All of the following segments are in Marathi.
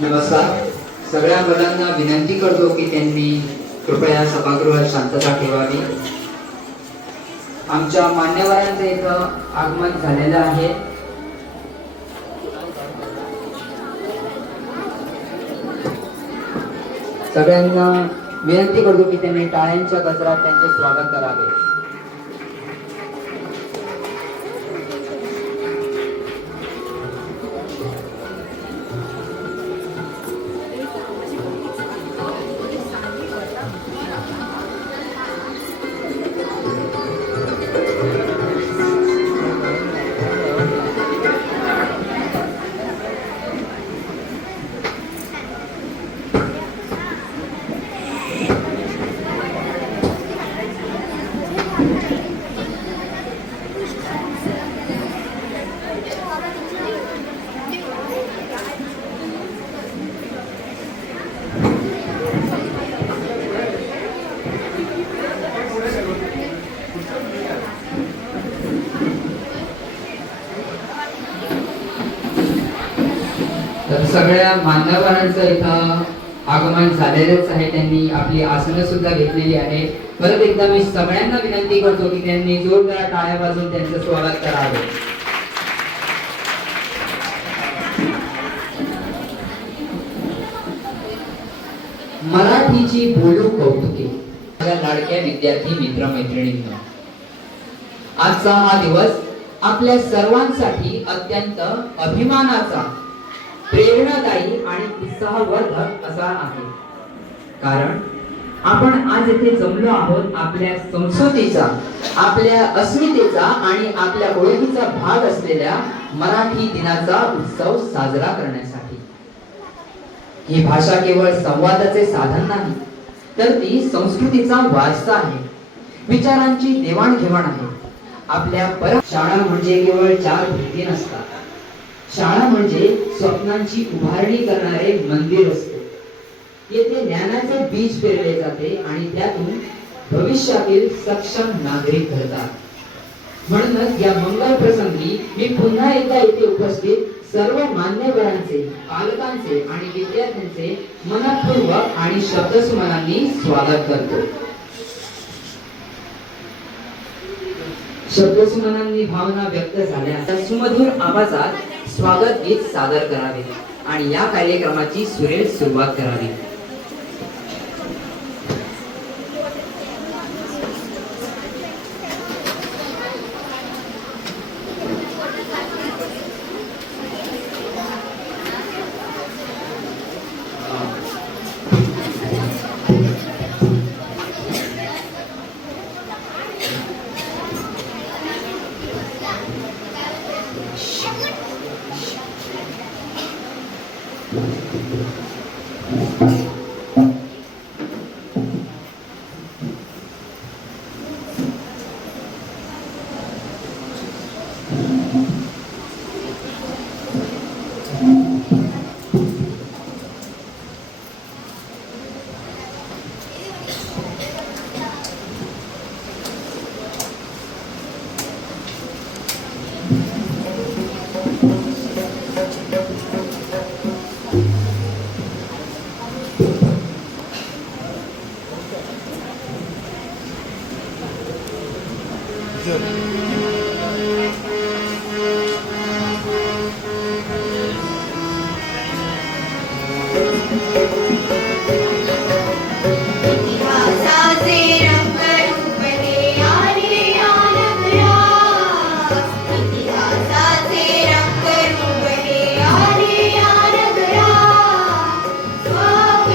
नमस्कार. सगळ्या मुलांना विनंती करतो की त्यांनी कृपया सभागृहात शांतता ठेवावी. आमच्या मान्यवरांचं इथं आगमन झालेलं आहे. सगळ्यांना विनंती करतो की त्यांनी टाळ्यांच्या गजरात त्यांचे स्वागत करावे. तर सगळ्या मान्यवरांचं इथं आगमन झालेलंच आहे. त्यांनी आपली आसनं सुद्धा घेतलेली आहे. परत एकदा मी सगळ्यांना विनंती करतो की त्यांनी जोरदार टाळ्या वाजवून त्यांचं स्वागत करावे. मराठीची बोलू कौतुके. माझ्या लाडक्या विद्यार्थी मित्र मैत्रिणींनो, आजचा हा दिवस आपल्या सर्वांसाठी अत्यंत अभिमानाचा, प्रेरणादायी आणि उत्साहवर्धक असा आहे. कारण आपण आज येथे जमलो आहोत आपल्या संस्कृतीचा, आपल्या अस्मितेचा आणि आपल्या ओळखीचा भाग असलेल्या मराठी दिनाचा उत्सव साजरा करण्यासाठी. ही भाषा केवळ संवादाचे साधन नाही, तर ती संस्कृतीचा वारसा आहे, विचारांची देवाणघेवाण आहे. आपल्या शाळा म्हणजे केवळ 4 भिंती नसतात. शाळा म्हणजे स्वप्नांची उभारणी करणारे मंदिर असते. येथे ज्ञानाचे बीज पेरले जाते आणि त्यातून भविष्यातील सक्षम नागरिक घडतात. म्हणूनच या मंगल प्रसंगी मी पुन्हा एकदा येथे उपस्थित सर्व मान्यवरांचे, पालकांचे आणि विद्यार्थ्यांचे मनपूर्वक आणि शब्दसुमनांनी स्वागत करतो. शब्दसुमनांनी भावना व्यक्त झाल्या सुमधुर आवाजात स्वागत गीत सादर करावे आणि या कार्यक्रमाची सुरेल सुरुवात करावी.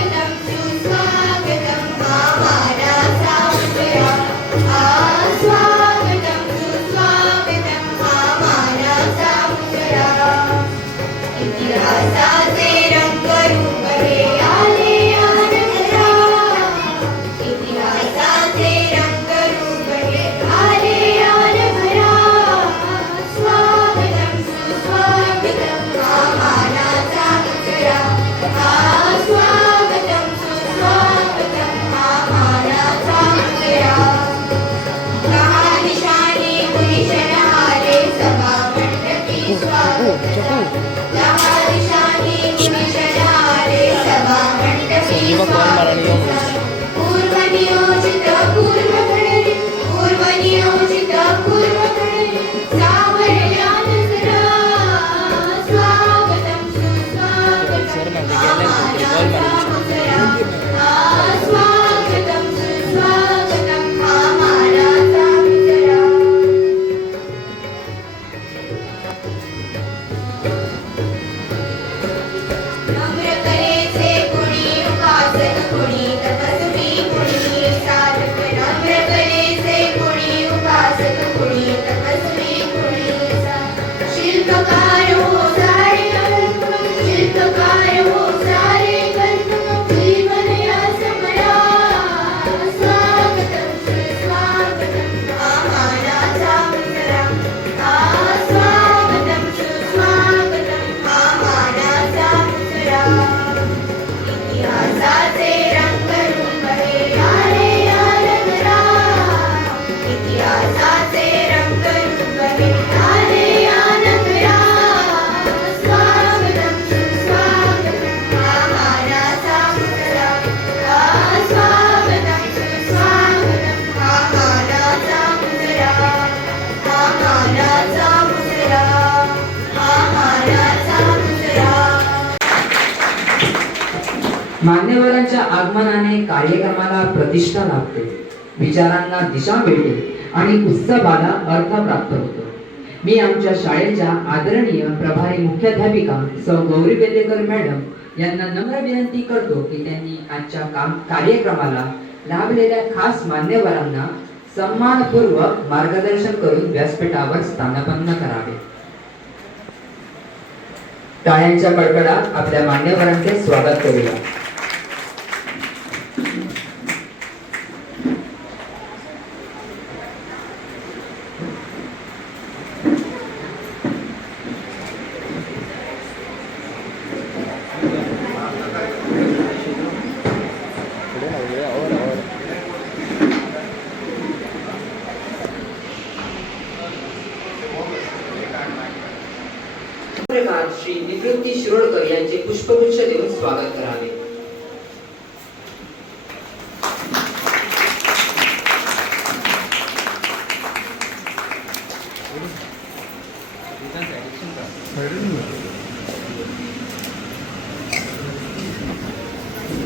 स्वागतम सुस्वागतम मान्यवरांच्या आगमनाने कार्यक्रमाला प्रतिष्ठा लाभते, विचारांना दिशा मिळते आणि उत्सवाला अर्थ प्राप्त होतो. मी आमच्या शाळेच्या आदरणीय प्रभारी मुख्याध्यापिका सौ गौरी वेदेकर मॅडम यांना नम्र विनंती करतो की त्यांनी आजच्या कार्यक्रमाला लाभलेल्या खास मान्यवरांना सन्मानपूर्वक मार्गदर्शन करून व्यासपीठावर स्थानापन्न करावे. टाळ्यांच्या कडकडात आपल्या मान्यवरांचे स्वागत करूया. श्री निवृत्ती शिरोडकर यांचे पुष्पगुच्छ देऊन स्वागत करावे.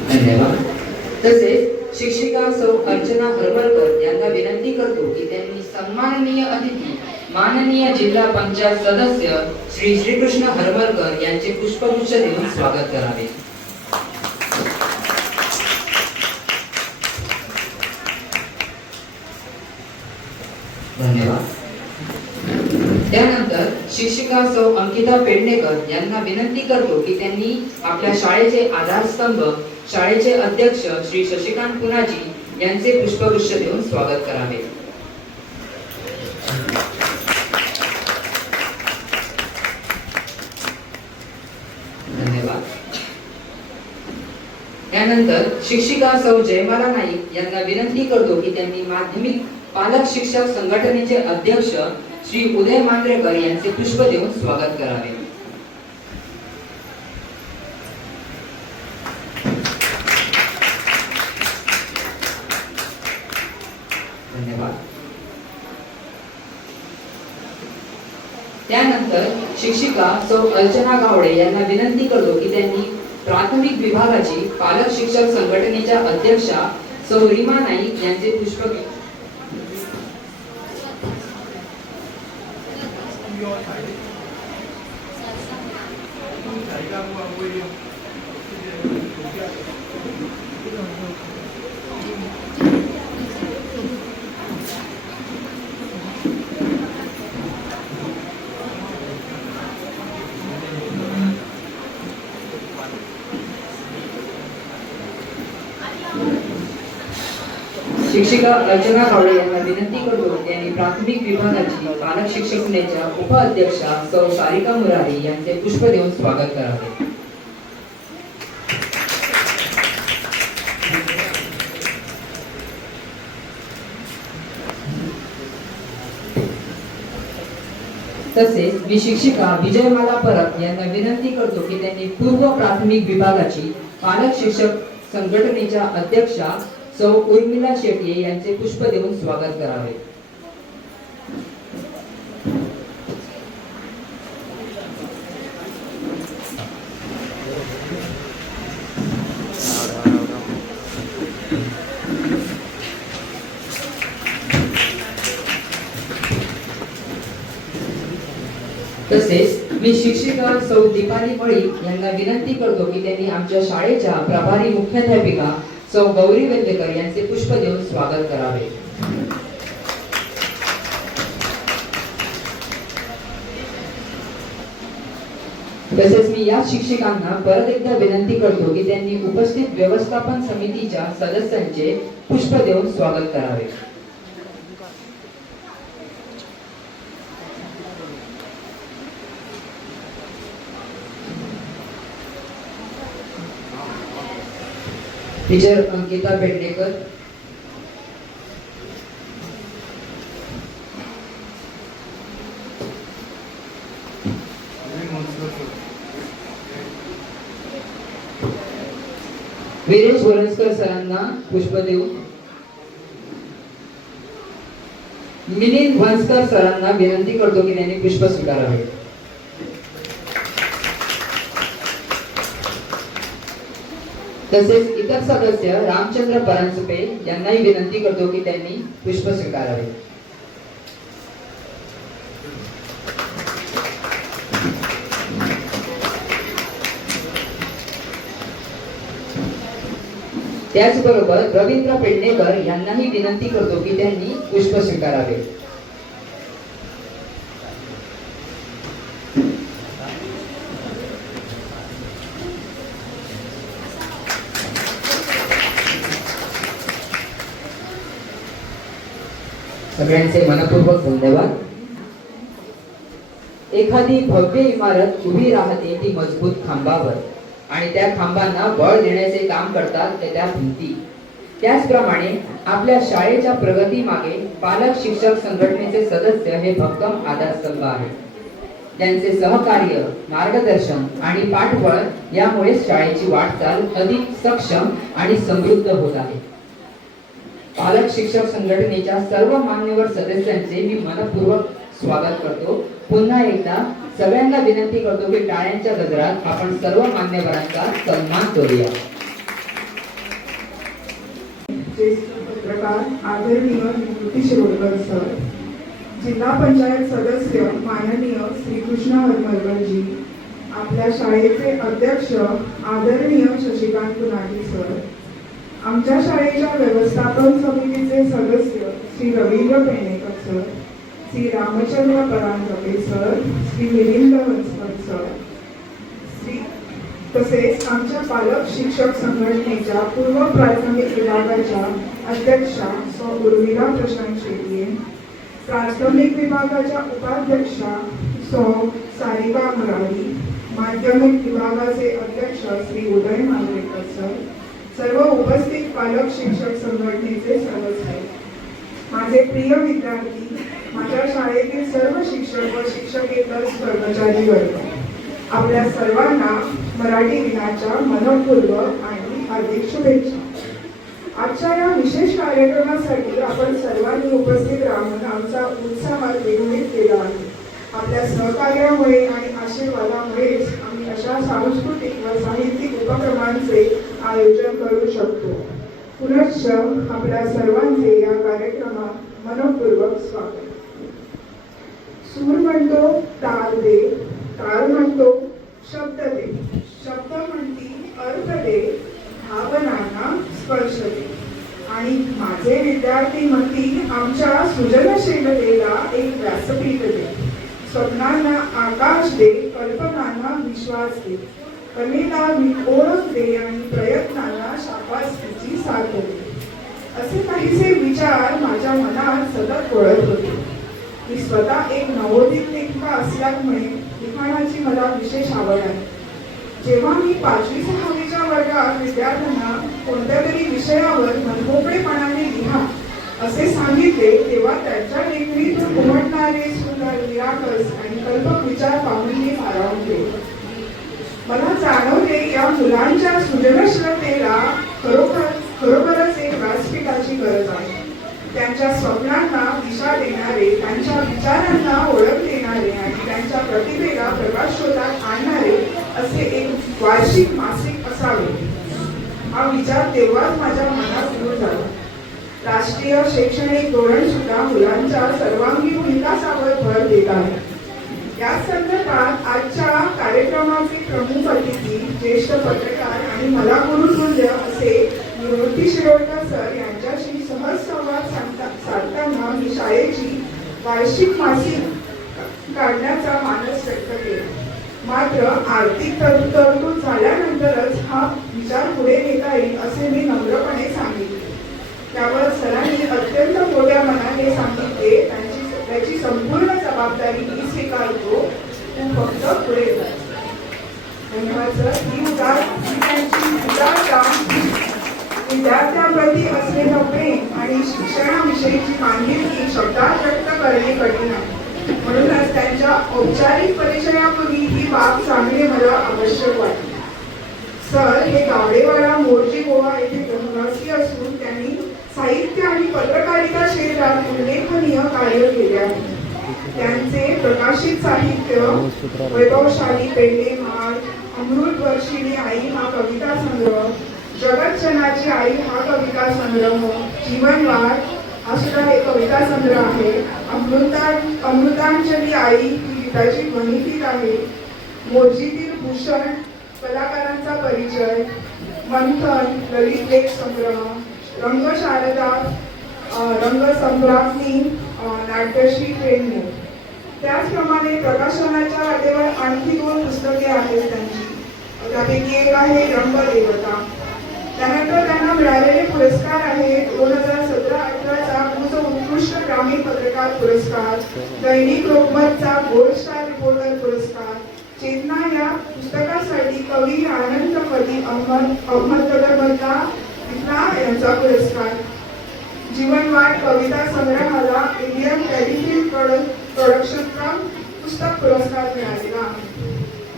धन्यवाद. तसेच शिक्षिका सौ अर्चना हरमलकर यांना विनंती करतो की त्यांनी सन्माननीय अतिथी माननीय जिल्हा पंचायत सदस्य श्री श्रीकृष्ण हरमलकर यांचे पुष्पगुच्छ देऊन स्वागत करावे. धन्यवाद. त्यानंतर शिक्षिका सौ अंकिता पेडणेकर यांना विनंती करतो की त्यांनी आपल्या शाळेचे आधारस्तंभ शाळेचे अध्यक्ष श्री शशिकांत पुनाजी यांचे पुष्पगुच्छ देऊन स्वागत करावे. धन्यवाद. त्यानंतर शिक्षिका सौ जयमाला नाईक यांना विनंती करतो की त्यांनी माध्यमिक पालक शिक्षक संघटनेचे अध्यक्ष श्री उदय मांद्रेकर यांचे पुष्प देऊन स्वागत करावे. धन्यवाद. त्यानंतर शिक्षिका सौ अर्चना गावडे यांना विनंती करतो की त्यांनी प्राथमिक विभागाची पालक शिक्षक संघटनेच्या अध्यक्षा सौ रीमा नाईक यांचे पुष्प शिक्षिका अर्चना गावडे यांना विनंती करतो त्यांनी प्राथमिक विभागाची पालक शिक्षकनेच्या उपाध्यक्षा सौ सारिका मुरारी यांचे पुष्प देऊन स्वागत करावे. तसेच मी शिक्षिका विजयमाला परब यांना विनंती करतो की त्यांनी पूर्व प्राथमिक विभागाची पालक शिक्षक संघटनेच्या अध्यक्षा सौ उर्मिला शेट्ये यांचे पुष्प देऊन स्वागत करावे. तसेच मी शिक्षिका सौ दीपाली मळी यांना विनंती करतो की त्यांनी आमच्या शाळेच्या प्रभारी मुख्याध्यापिका सौ गौरी वेदेकर यांचे पुष्प देऊन स्वागत करावे. तसेच मी या शिक्षकांना परत एकदा विनंती करतो की त्यांनी उपस्थित व्यवस्थापन समितीच्या सदस्यांचे पुष्प देऊन स्वागत करावे. टीचर अंकिता पेडणेकर, वीरेश वरंजकर सरांना पुष्प देऊन मिलिंद वंजकर सरांना विनंती करतो की त्यांनी पुष्प स्वीकारावे. तसेच इतर सदस्य रामचंद्र परांजपे यांनाही विनंती करतो की त्यांनी पुष्प स्वीकारावे. त्याचबरोबर रवींद्र पेडणेकर यांनाही विनंती करतो की त्यांनी पुष्प स्वीकारावे. सगळ्यांचे मनपूर्वक धन्यवाद. एखादी भव्य इमारत उभी राहते ती मजबूत खांबावर आणि त्या खांबांना बळ देण्याचे काम करतात त्या भिंती. त्याचप्रमाणे आपल्या शाळेच्या प्रगतीमागे पालक शिक्षक संघटनेचे सदस्य हे भक्कम आधारस्तंभ आहेत. त्यांचे सहकार्य, मार्गदर्शन आणि पाठबळ यामुळे शाळेची वाटचाल अधिक सक्षम आणि समृद्ध होत आहे. पालक शिक्षक संघटनेच्या सर्व मान्यवर सदस्यांचे मी मनपूर्वक स्वागत करतो. पुन्हा एकदा सगळ्यांना विनंती करतो की टाळ्यांच्या गजरात आपण सर्व मान्यवरांचा सन्मान करूया. पत्रकार आदरणीय निवृत्ती शिरोडकर सर, जिल्हा पंचायत सदस्य माननीय श्रीकृष्ण हरमलकरजी, आपल्या शाळेचे अध्यक्ष आदरणीय शशिकांत पुनाटी सर, आमच्या शाळेच्या व्यवस्थापन समितीचे सदस्य Shri Ravindra Pednekar sir, Shri Ramchandra Paranjape sir, Shri Milind Vanskar sir, तसेच आमच्या पालक शिक्षक संघटनेच्या पूर्व प्राथमिक विभागाच्या अध्यक्षा सौ उर्मिला प्रशांत शेट्ये, प्राथमिक विभागाच्या उपाध्यक्षा सौ सारिका मराठी, माध्यमिक विभागाचे अध्यक्ष श्री उदय मांजरेकर सर, सर्व उपस्थित पालक शिक्षक संघटनेचे सदस्य, माझे प्रिय विद्यार्थी, माझ्या शाळेतील सर्व शिक्षक व शिक्षकेतर कर्मचारी वर्ग, आपल्या सर्वांना मराठी दिनाच्या मनपूर्वक आणि हार्दिक शुभेच्छा. आजच्या या विशेष कार्यक्रमासाठी आपण सर्वांनी उपस्थित राहून आमचा उत्साह द्विगुणित केला आहे. आपल्या सहकार्यामुळे आणि आशीर्वादामुळेच आम्ही अशा सांस्कृतिक व साहित्यिक उपक्रमांचे आयोजन करू शकतो. पुनश्च आपल्या सर्वांचे या कार्यक्रमात मनपूर्वक स्वागत. सूर म्हणतो ताल दे, ताल म्हणतो शब्द दे, शब्द म्हणती अर्थ दे, भावनांना स्पर्श दे, आणि माझे विद्यार्थी म्हणती आमच्या सृजनशीलतेला एक व्यासपीठ दे, स्वप्नांना आकाश दे, कल्पनांना विश्वास दे, कलेला ओळख दे आणि प्रयत्नांना शाबासकीची साथ दे. असे काहीसे विचार माझ्या मनात सतत वळत होते. मी स्वतः एक नवोदित लेखिका असल्यामुळे लिखाणाची मला विशेष आवड आहे. जेव्हा मी 5वी-6वीच्या वर्गात विद्यार्थ्यांना कोणत्या तरी विषयावर मनमोकळेपणाने लिहा असे सांगितले, तेव्हा त्यांच्या लेखणीतून उमटणारे सुंदर निराकस आणि कल्पक विचार पाहून मी भारावून गेले. मला जाणवले या मुलांच्या सृजनशीलतेला खरोखरच एक व्यासपीठाची गरज आहे. त्यांच्या स्वप्नांना दिशा देणारे, त्यांच्या विचारांना ओळख देणारे आणि त्यांच्या प्रतिभेला प्रकाशोधात आणणारे असे एक वार्षिक मासिक असावे, हा विचार तेव्हाच माझ्या मनात सुरू झाला. राष्ट्रीय शैक्षणिक धोरण सुद्धा मुलांच्या सर्वांगीण विकासावर भर देत आहे. या संदर्भात आजच्या कार्यक्रमाचे प्रमुख अतिथी, ज्येष्ठ पत्रकार आणि मला गुरुतुल्य असे निवृत्ती शिरोडकर सर यांच्याशी सहज संवाद साधताना मी शाळेची वार्षिक मासिक काढण्याचा मानस व्यक्त केला. मात्र आर्थिक तरतूद झाल्यानंतरच हा विचार पुढे नेता येईल असे मी नम्रपणे सांगितले. त्यावर सरांनी अत्यंत मोठ्या मनाने सांगितले, त्याची संपूर्ण जबाबदारी मी स्वीकारतो, तू फक्त पुढे जा. धन्यवाद सर. विद्यार्थ्यांप्रती असलेलं प्रेम आणि शिक्षणाविषयीची बांधिलकी शब्दात व्यक्त करणे कठीण आहे. म्हणूनच त्यांच्या औपचारिक परिचयापूर्वी ही बाब सांगणे मला आवश्यक वाटते. सर हे गावडेवाडा मोर्जी गोवा येथे रहिवासी असून त्यांनी साहित्य आणि पत्रकारिता क्षेत्रात उल्लेखनीय कार्य केले आहे. त्यांचे प्रकाशित साहित्य वैभवशाली पेंडे माळ, अमृत वर्षिणी आई हा कविता संग्रह, जगज्जनाची आई हा कविता संग्रह, जीवनवाद हा सुद्धा एक कविता संग्रह आहे. अमृतांजली आई ही गीताची ध्वनिफीत आहे. मोर्जीतील भूषण कलाकारांचा परिचय, मंथन ललित लेख संग्रह, रंगशारदा रंगसंभ्रामनी नाट्यश्री प्रेमने. त्याचप्रमाणे प्रकाशनाच्या वाटेवर आणखी 2 पुस्तके आहेत त्यांची. त्यापैकी एक आहे रंगदेवता. त्यानंतर त्यांना मिळालेले पुरस्कार आहेत 2017-18चा उत्कृष्ट ग्रामीण पत्रकार पुरस्कार, दैनिक लोकमतचा गोल्ड स्टार रिपोर्टर पुरस्कार, चेतना या पुस्तकासाठी कवी आनंदपदी अहमदनगरमधला इथला यांचा पुरस्कार, जीवनवाद कविता संग्रहाला इंडियन टेलिफिल्म प्रोडक्शनचा पुस्तक पुरस्कार मिळालेला आहे.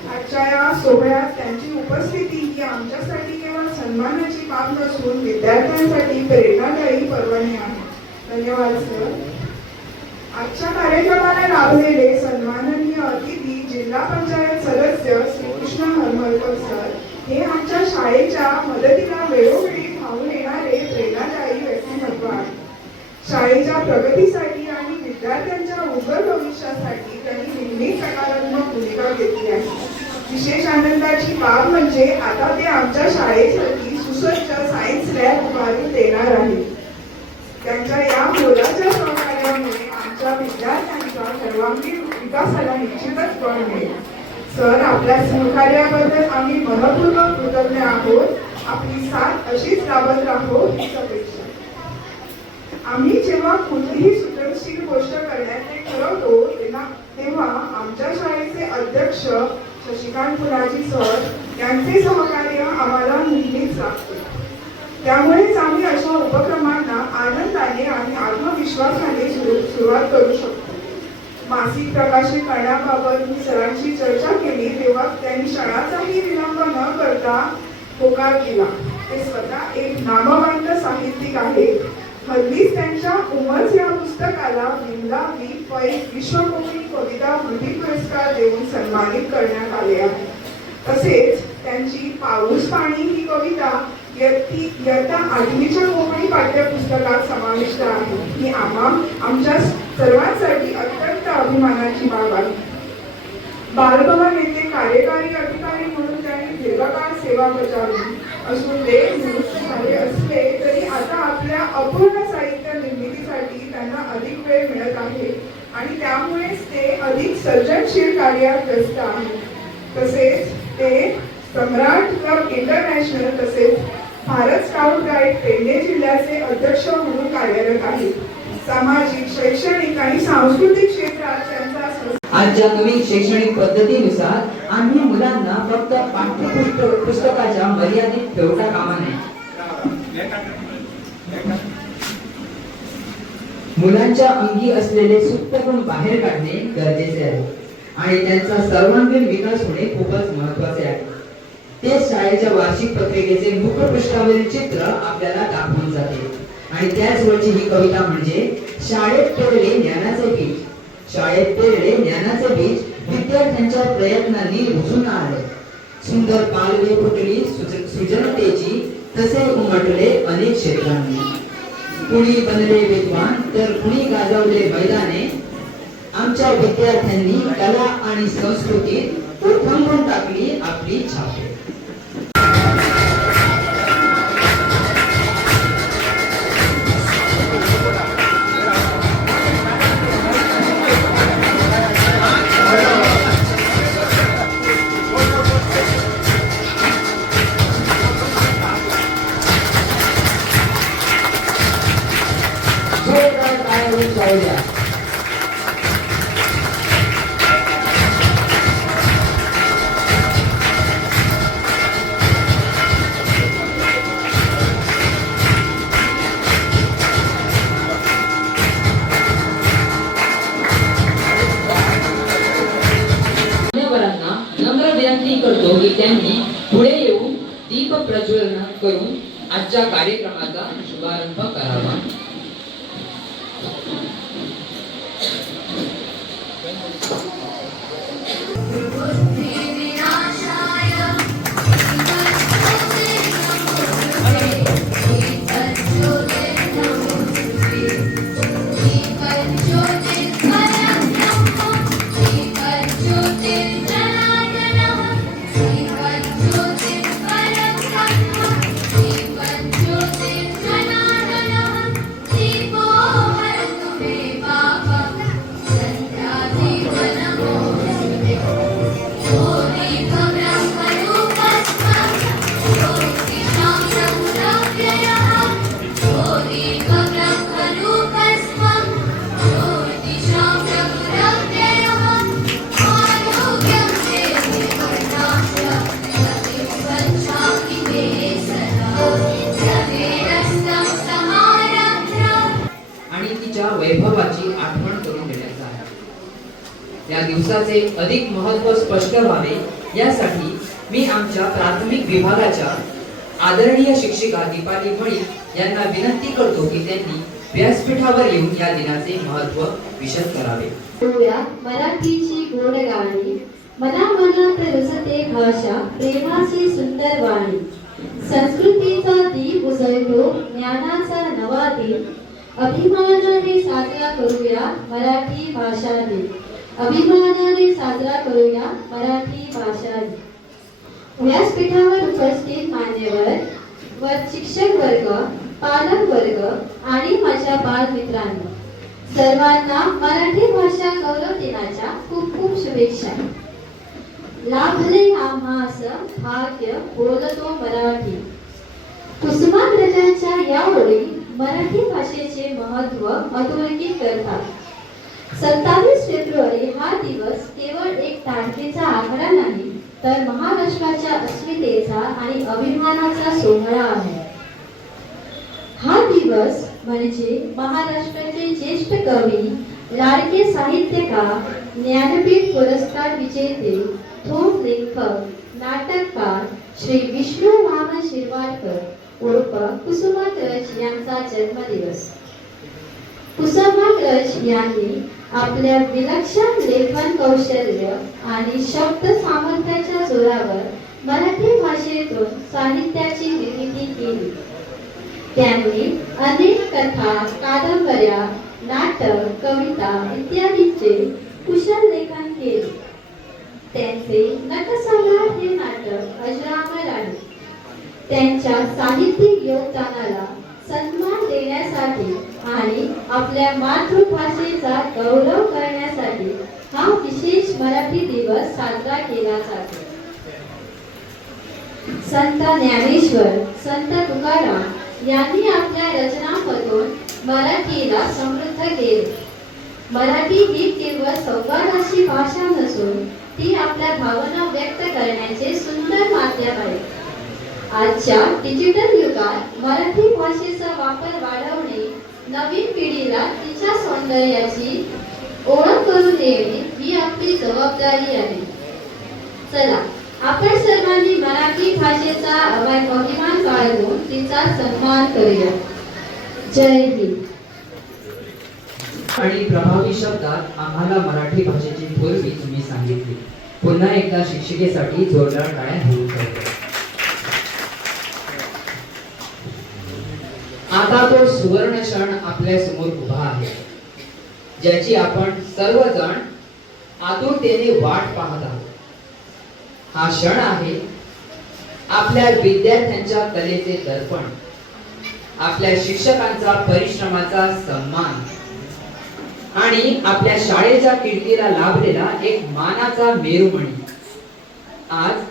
आजच्या या सोहळ्यात त्यांची उपस्थिती ही आमच्यासाठी केवळ सन्मानाची बाब नसून विद्यार्थ्यांसाठी प्रेरणादायी पर्वणी आहे. धन्यवाद सर. आजच्या कार्यक्रमाला लाभलेले सन्माननीय अतिथी जिल्हा पंचायत सदस्य श्रीकृष्ण हरमलकर सर हे आमच्या शाळेच्या मदतीला वेळोवेळी धावून येणारे प्रेरणादायी व्यक्तिमत्व आहे. शाळेच्या प्रगतीसाठी आणि विद्यार्थ्यांच्या उज्ज्वल भविष्यासाठी त्यांनी नेहमीच सकारात्मक भूमिका घेतली आहे. विशेष आनंदाची बाब म्हणजे आता ते आमच्या शाळेसाठी सुसज्ज सायन्स लॅब उभारून देणार आहेत. त्यांच्या या मोलाच्या सहकार्यामुळे आमच्या विद्यार्थ्यांच्या सर्वांगीण विकासाला निश्चितच बळ मिळेल. सर, आपल्या सहकार्याबद्दल आम्ही मनपूर्वक कृतज्ञ आहोत. आपली साथ अशीच लाभत राहो हीच अपेक्षा. आम्ही जेव्हा कुठलीही सृजनशील गोष्ट करण्याचे ठरवतो तेव्हा आमच्या शाळेचे अध्यक्ष शशिकांत फुलाजी सर यांचे सहकार्य आम्हाला नेहमीच लाभते. त्यामुळेच आम्ही अशा उपक्रमांना आनंदाने आणि आत्मविश्वासाने सुरुवात करू शकतो. मासिक प्रकाशित करण्याबाबत मी सरांशी चर्चा केली तेव्हा त्यांनी क्षणाचाही विलंब न करता होकार दिला. ते स्वतः एक नामवंत साहित्यिक आहेत. हल्लीच त्यांच्या उमर्स या पुस्तकाला विमला विश्वकोकणी कविता कृती पुरस्कार देऊन सन्मानित करण्यात आले आहे. तसेच त्यांची पाऊस पाणी ही कविता इयत्ता 8वीच्या कोकणी पाठ्यपुस्तकात समाविष्ट आहे. ही आमच्या सर्वांसाठी अत्यंत अभिमानाची बाब आहे. बालभवन येथे कार्यकारी अधिकारी म्हणून त्यांनी दीर्घकाळ सेवा बजावली असून ते निवृत्त झाले असले तरी आता आपल्या अपूर्ण साहित्य निर्मितीसाठी त्यांना अधिक वेळ मिळत आहे आणि त्यामुळेच ते अधिक सर्जनशील कार्यात व्यस्त आहेत. तसेच ते सम्राट क्लब इंटरनॅशनल तसेच भारत स्काउट गाईड पेडणे जिल्ह्याचे अध्यक्ष म्हणून कार्यरत आहेत. सामाजिक, शैक्षणिक आणि सांस्कृतिक क्षेत्रात त्यांचा आजच्या नवीन शैक्षणिक पद्धतीनुसार आम्ही मुलांना फक्त पाठ्यपुस्तकाच्या मर्यादित ठेवता कामा नये. मुलांच्या अंगी असलेले सुप्त गुण बाहेर काढणे गरजेचे आहे आणि त्यांचा सर्वांगीण विकास होणे खूपच महत्त्वाचे आहे. ते शाळेच्या वार्षिक पत्रिकेचे मुखपृष्ठावरील चित्र आपल्याला दाखवून जाते आणि त्याच वेळची ही कविता म्हणजे शाळेत पेरले ज्ञानाचे बीज. शाळेत पेरले ज्ञानाचे बीज विद्यार्थ्यांच्या प्रयत्नांनी रुजून आले. सुंदर पालवे फुटली सृजनतेची तसे उमटले अनेक क्षेत्रांनी. कुणी बनले विद्वान तर कुणी गाजवले मैदाने. आमच्या विद्यार्थ्यांनी कला आणि संस्कृतीत ओळखून टाकली आपली छाप. करतो की त्यांनी पुढे येऊन दीप प्रज्वलन करून आजच्या कार्यक्रमाचा शुभारंभ करावा. वैभवाची आठवण करून देण्याचा आहे. या दिवसाचे अधिक महत्त्व स्पष्ट व्हावे यासाठी मी आमच्या प्राथमिक विभागाच्या आदरणीय शिक्षिका दीपाली मळिक यांना विनंती करतो की त्यांनी व्यासपीठावर येऊन या दिनाचे महत्त्व विशद करावे. मराठीची गोड गाणी, मना मनात रुजते भाषा, प्रेमाची सुंदर वाणी. संस्कृतीचा दीप उजळतो, ज्ञानाचा नवा दिन. अभिमानाने साजरा करूया मराठी भाषा दिन. अभिमानाने साजरा करूया मराठी भाषा दिन. व्यासपीठावर उपस्थित मान्यवर व शिक्षक वर्ग, पालक वर्ग आणि माझ्या बालमित्रांनो, सर्वांना मराठी भाषा गौरव दिनाच्या खूप खूप शुभेच्छा. लाभले आम्हास भाग्य बोलतो मराठी. कुसुमाग्रजांच्या या ओळी मराठी भाषेचे महत्त्व अधोरेखित करतात. 27 फेब्रुवारी हा दिवस केवळ एक तारखेचा आकडा नाही, तर महाराष्ट्राच्या अस्मितेचा आणि अभिमानाचा सोहळा आहे. हा दिवस म्हणजे महाराष्ट्राचे ज्येष्ठ कवी, लाडके साहित्यकार, ज्ञानपीठ पुरस्कार विजेते, थोर लेखक, नाटककार श्री विष्णू वामन शिरवाडकर उर्फ कुसुमाग्रज यांचा जन्मदिवस. कुसुमाग्रज यांनी आपल्या विलक्षण लेखन कौशल्य आणि शब्द सामर्थ्याच्या जोरावर मराठी भाषेतून साहित्याची निर्मिती केली. त्यांनी अनेक कथा, कादंबऱ्या, नाटक, कविता इत्यादींचे कुशल लेखन केले. त्यांचे नटसम्राट हे नाटक अजरामर आहे. त्यांच्या साहित्यिक योगदानाला सन्मान देण्यासाठी आणि आपल्या मातृभाषेचा गौरव करण्यासाठी हा विशेष मराठी दिवस साजरा केला जातो. संत ज्ञानेश्वर, संत तुकाराम यांनी आपल्या रचनांमधून मराठीला समृद्ध केले. मराठी ही केवळ संवादाची भाषा नसून ती आपल्या भावना व्यक्त करण्याचे सुंदर माध्यम आहे. आजच्या डिजिटल युगात मराठी भाषेचा वापर वाढवणे, नवीन पिढीला तिच्या सौंदर्याची ओळख करून देणे ही आपली जबाबदारी आहे. चला, आपण सर्वांनी मराठी भाषेचा अभिमान बाळगून तिचा सन्मान करूया. जय हिंद. आणि प्रभावी शब्दात आम्हाला मराठी भाषेची पूर्वी तुम्ही सांगितली. पुन्हा एकदा शिक्षिकेसाठी जोरदार टाळ्या होऊ शकतो. आता तो सुवर्ण क्षण आपल्या समोर उभा आहे, ज्याची आपण सर्वजण आतुरतेने वाट पाहत आहोत. हा क्षण आहे आपल्या विद्यार्थ्यांच्या कलेचे दर्पण, आपल्या शिक्षकांचा परिश्रमाचा सन्मान आणि आपल्या शाळेच्या कीर्तीला लाभलेला एक मानाचा मेरुमणी. आज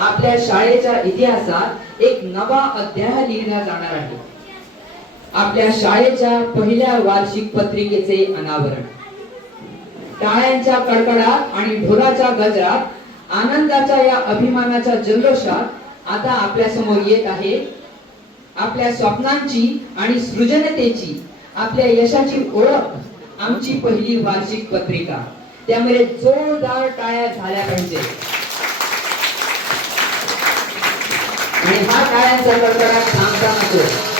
आपल्या शाळेच्या इतिहासात एक नवा अध्याय लिहिला जाणार आहे. आपल्या शाळेच्या पहिल्या वार्षिक पत्रिकेचे अनावरण. टाळ्यांच्या कडकडाट आणि ढोलाच्या गजरात आनंदाच्या या अभिमानाच्या जल्लोषात आता आपल्या समोर येत आहे आपल्या स्वप्नांची आणि सृजनतेची, आपल्या यशाची ओळख, आमची पहिली वार्षिक पत्रिका. त्यामुळे जोरदार टाळ्या झाल्या पाहिजे. आणि हा टाळ्यांचा कडकडाट थांबता नको.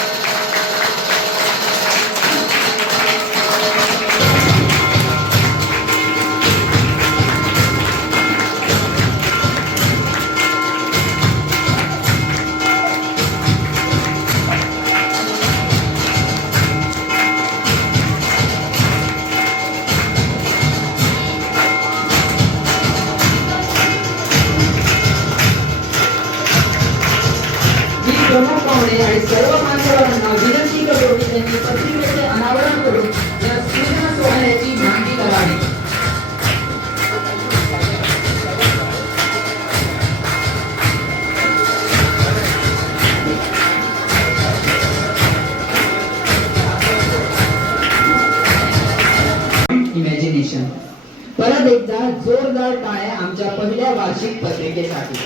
प्रमुख पाहुणे आणि सर्व मान्यवरांना विनंती करतो की त्यांनी पत्रिकेचे अनावरण करून या सृजन सोहळ्याची मांडणी करावी. इमॅजिनेशन. परत एकदा जोरदार टाळ्या आमच्या पहिल्या वार्षिक पत्रिकेसाठी.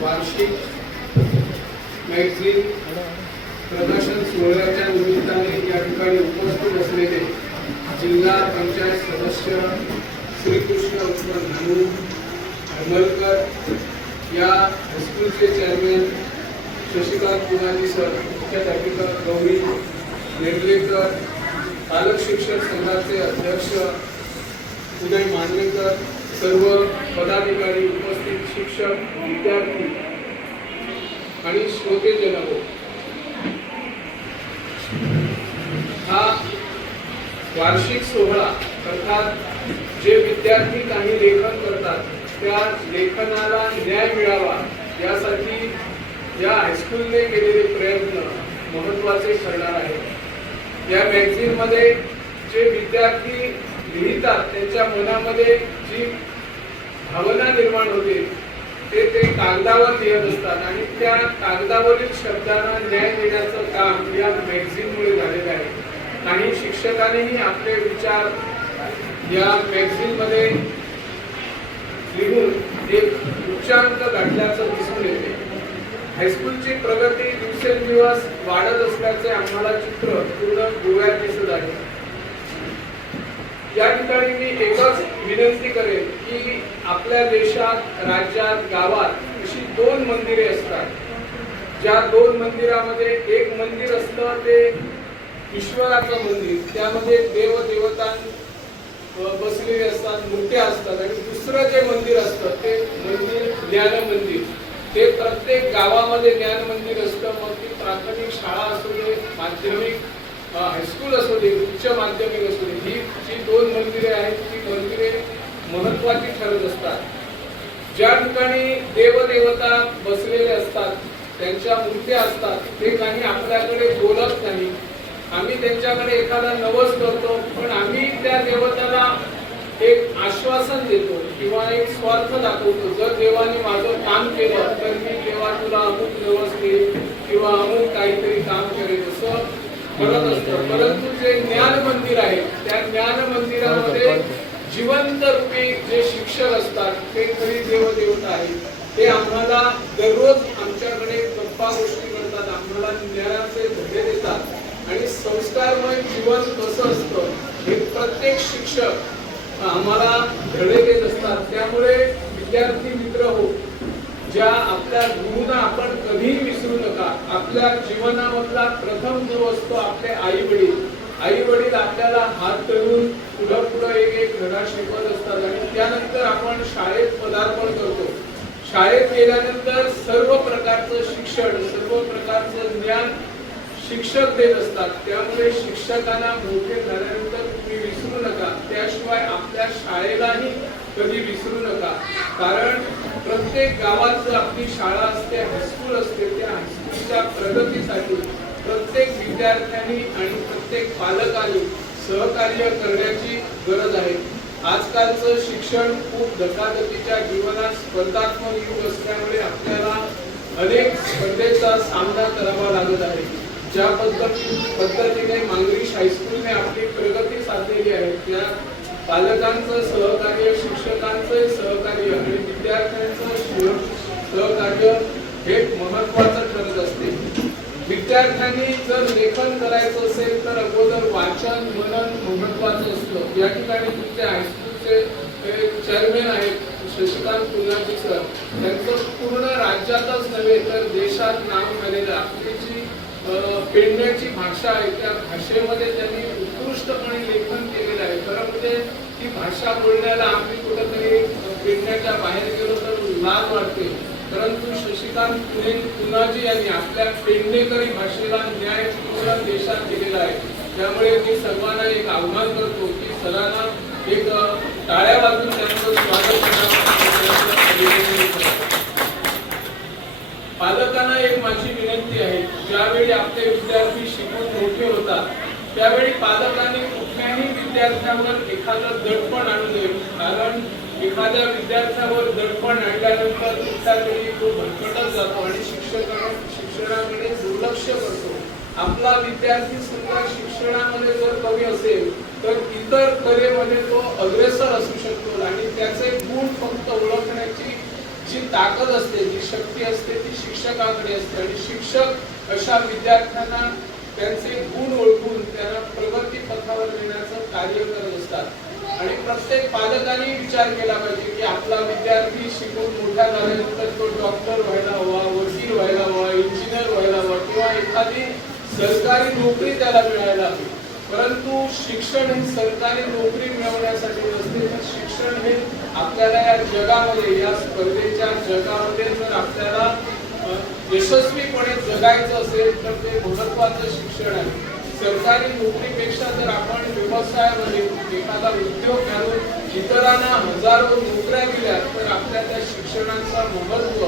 वार्षिक मॅगझिन प्रकाशन सोहळ्याच्या निमित्ताने या ठिकाणी उपस्थित असलेले जिल्हा पंचायत सदस्य श्रीकृष्ण उर्फ नानू हरमलकर, या हायस्कूलचे चेअरमॅन शशिकांत पुनाजी सर, मुख्याध्यापिका गौरी नेर्लेकर, पालक शिक्षक संघाचे अध्यक्ष उदय मांजरेकर, सर्व पदाधिकारी, उपस्थित शिक्षक, विद्यार्थी आणि श्रोते जनावो, हा वार्षिक सोहळा अर्थात जे विद्यार्थी काही लेखन करतात त्या लेखनाला न्याय मिळावा यासाठी या हायस्कूलने केलेले प्रयत्न महत्त्वाचे ठरणार आहेत. या मॅगझिन मध्ये जे विद्यार्थी लिहितात त्यांच्या मनामध्ये जी भावना निर्माण होते ते कागदावर लिहित असतात आणि त्या कागदावरील शब्दांना न्याय देण्याचं काम या मॅगझिनमुळे झालेलं आहे. काही शिक्षकांनीही आपले विचार या मॅगझिन मध्ये लिहून एक उच्चांक गाठल्याचं दिसून येते. हायस्कूलची प्रगती दिवसेंदिवस वाढत असल्याचे आम्हाला चित्र पूर्ण गोव्यात दिसत आहे. या ठिकाणी मी एकच विनंती करेन की आपल्या देशात, राज्यात, गावात अशी 2 मंदिरे असतात. ज्या 2 मंदिरामध्ये एक मंदिर असतं ते ईश्वराचं मंदिर, त्यामध्ये देवदेवता बसलेले असतात, मूर्त्या असतात, आणि दुसरं जे मंदिर असतं ते मंदिर ज्ञान मंदिर. ते प्रत्येक गावामध्ये ज्ञान मंदिर असतं. मग ती प्राथमिक शाळा असू दे, माध्यमिक हायस्कूल असू दे, उच्च माध्यमिक असू दे, ही जी 2 मंदिरे आहेत ती मंदिरे महत्त्वाची ठरत असतात. ज्या ठिकाणी देवदेवता बसलेले असतात, त्यांच्या मूर्त्या असतात, ते काही आपल्याकडे बोलत नाही. आम्ही त्यांच्याकडे एखादा नवस करतो, पण आम्ही त्या देवताला एक आश्वासन देतो किंवा एक स्वार्थ दाखवतो. जर देवाने माझं काम केलं तर मी देवा तुला अमुक नवस देईल किंवा अमुक काहीतरी काम करेल असं म्हणत असतं. परंतु जे ज्ञान मंदिर आहे त्या ज्ञान मंदिरामध्ये जिवंत रूपी जे शिक्षक असतात ते खरी देवदेवता आहेत. ते आम्हाला दररोज आमच्याकडे गप्पा गोष्टी करतात, आम्हाला ज्ञानाचे धडे देतात आणि संस्कारमय जीवन कसं असतं हे प्रत्येक शिक्षक आम्हाला धडे देत असतात. त्यामुळे विद्यार्थी मित्र हो, ज्या आपल्या गुरूंना आपण कधीही विसरू नका. आपल्या जीवनामधला प्रथम गुरु असतो आपले आई वडील. आई वडील आपल्याला हात धरून पुढं एक धडा शिकवत असतात आणि त्यानंतर आपण शाळेत पदार्पण करतो. शाळेत गेल्यानंतर सर्व प्रकारचं शिक्षण, सर्व प्रकारचं ज्ञान शिक्षक देत असतात. त्यामुळे शिक्षकांना मोठे झाल्यानंतर तुम्ही विसरू नका. त्याशिवाय आपल्या शाळेलाही कधी विसरू नका. कारण प्रत्येक गावात जर आपली शाळा असते, हायस्कूल असते, त्या हायस्कूलच्या प्रगतीसाठी प्रत्येक विद्यार्थ्यांनी आणि प्रत्येक पालकांनी सहकार्य करण्याची गरज आहे. आजकालचं शिक्षण खूप धकाधकीच्या जीवनात स्पर्धात्मक युग असल्यामुळे आपल्याला अनेक स्पर्धेचा सामना करावा लागत आहे. ज्या पद्धतीने मांगरीश हायस्कूलने आपली प्रगती साधलेली आहे त्या पालकांचं सहकार्य, शिक्षकांचं सहकार्य आणि विद्यार्थ्यांचं सहकार्य हे महत्त्वाचं ठरत असते. विद्यार्थ्यांनी जर लेखन करायचं असेल तर अगोदर वाचन मनन महत्त्वाचं असतं. या ठिकाणी तुमच्या हायस्कूलचे चेअरमॅन आहेत शशिकांत पुनाजी सर, त्यांचं पूर्ण राज्यातच नव्हे तर देशात नाव झालेलं आपली जी पेडण्याची भाषा आहे त्या भाषेमध्ये त्यांनी उत्कृष्टपणे लेखन केलेलं आहे. खरं म्हणजे ती भाषा बोलण्याला आम्ही कुठेतरी पेडण्याच्या बाहेर गेलो तर लाज वाटते. परंतु शशिकांत पुनाजी यांनी आपल्या पेडणेकरी भाषेला न्याय पूर्ण देशात दिलेला आहे. त्यामुळे मी सर्वांना एक आव्हान करतो की सरांना एक टाळ्या वाजवून त्यांचं स्वागत करा. पालकांना एक माझी विनंती आहे, ज्यावेळी आपले विद्यार्थी शिकून मोठे होतात त्यावेळी पालकांनी कुठल्याही विद्यार्थ्यावर एखादं दडपण आणू नये. कारण एखाद्या विद्यार्थ्यावर दडपण आणल्यानंतर कुठल्यातरी तो भरकटत जातो आणि शिक्षणाकडे दुर्लक्ष करतो. आपला विद्यार्थी सुद्धा शिक्षणामध्ये जर कमी असेल तर इतर कलेमध्ये तो अग्रेसर असू शकतो आणि त्याचे गुण फक्त ओळखण्याची जी ताकद असते, जी शक्ती असते ती शिक्षकाकडे असते आणि शिक्षक अशा विद्यार्थ्यांना त्यांचे गुण ओळखून त्यांना प्रगती पथावर नेण्याचं कार्य करत असतात आणि प्रत्येक पालकांनी विचार केला पाहिजे की आपला विद्यार्थी शिकून मोठा झाल्यानंतर तो डॉक्टर व्हायला हवा, वकील व्हायला हवा, इंजिनियर व्हायला हवा किंवा एखादी सरकारी नोकरी त्याला मिळायला हवी. परंतु शिक्षण हे सरकारी नोकरी मिळवण्यासाठी नसते, तर शिक्षण हे आपल्याला या जगामध्ये, या स्पर्धेच्या जगामध्ये जर आपल्याला यशस्वीपणे जगायचं असेल तर ते महत्त्वाचं शिक्षण आहे. सरकारी नोकरीपेक्षा जर आपण व्यवसायामध्ये एखादा उद्योग घालून इतरांना हजारो नोकऱ्या दिल्या तर आपल्या त्या शिक्षणाचा महत्त्व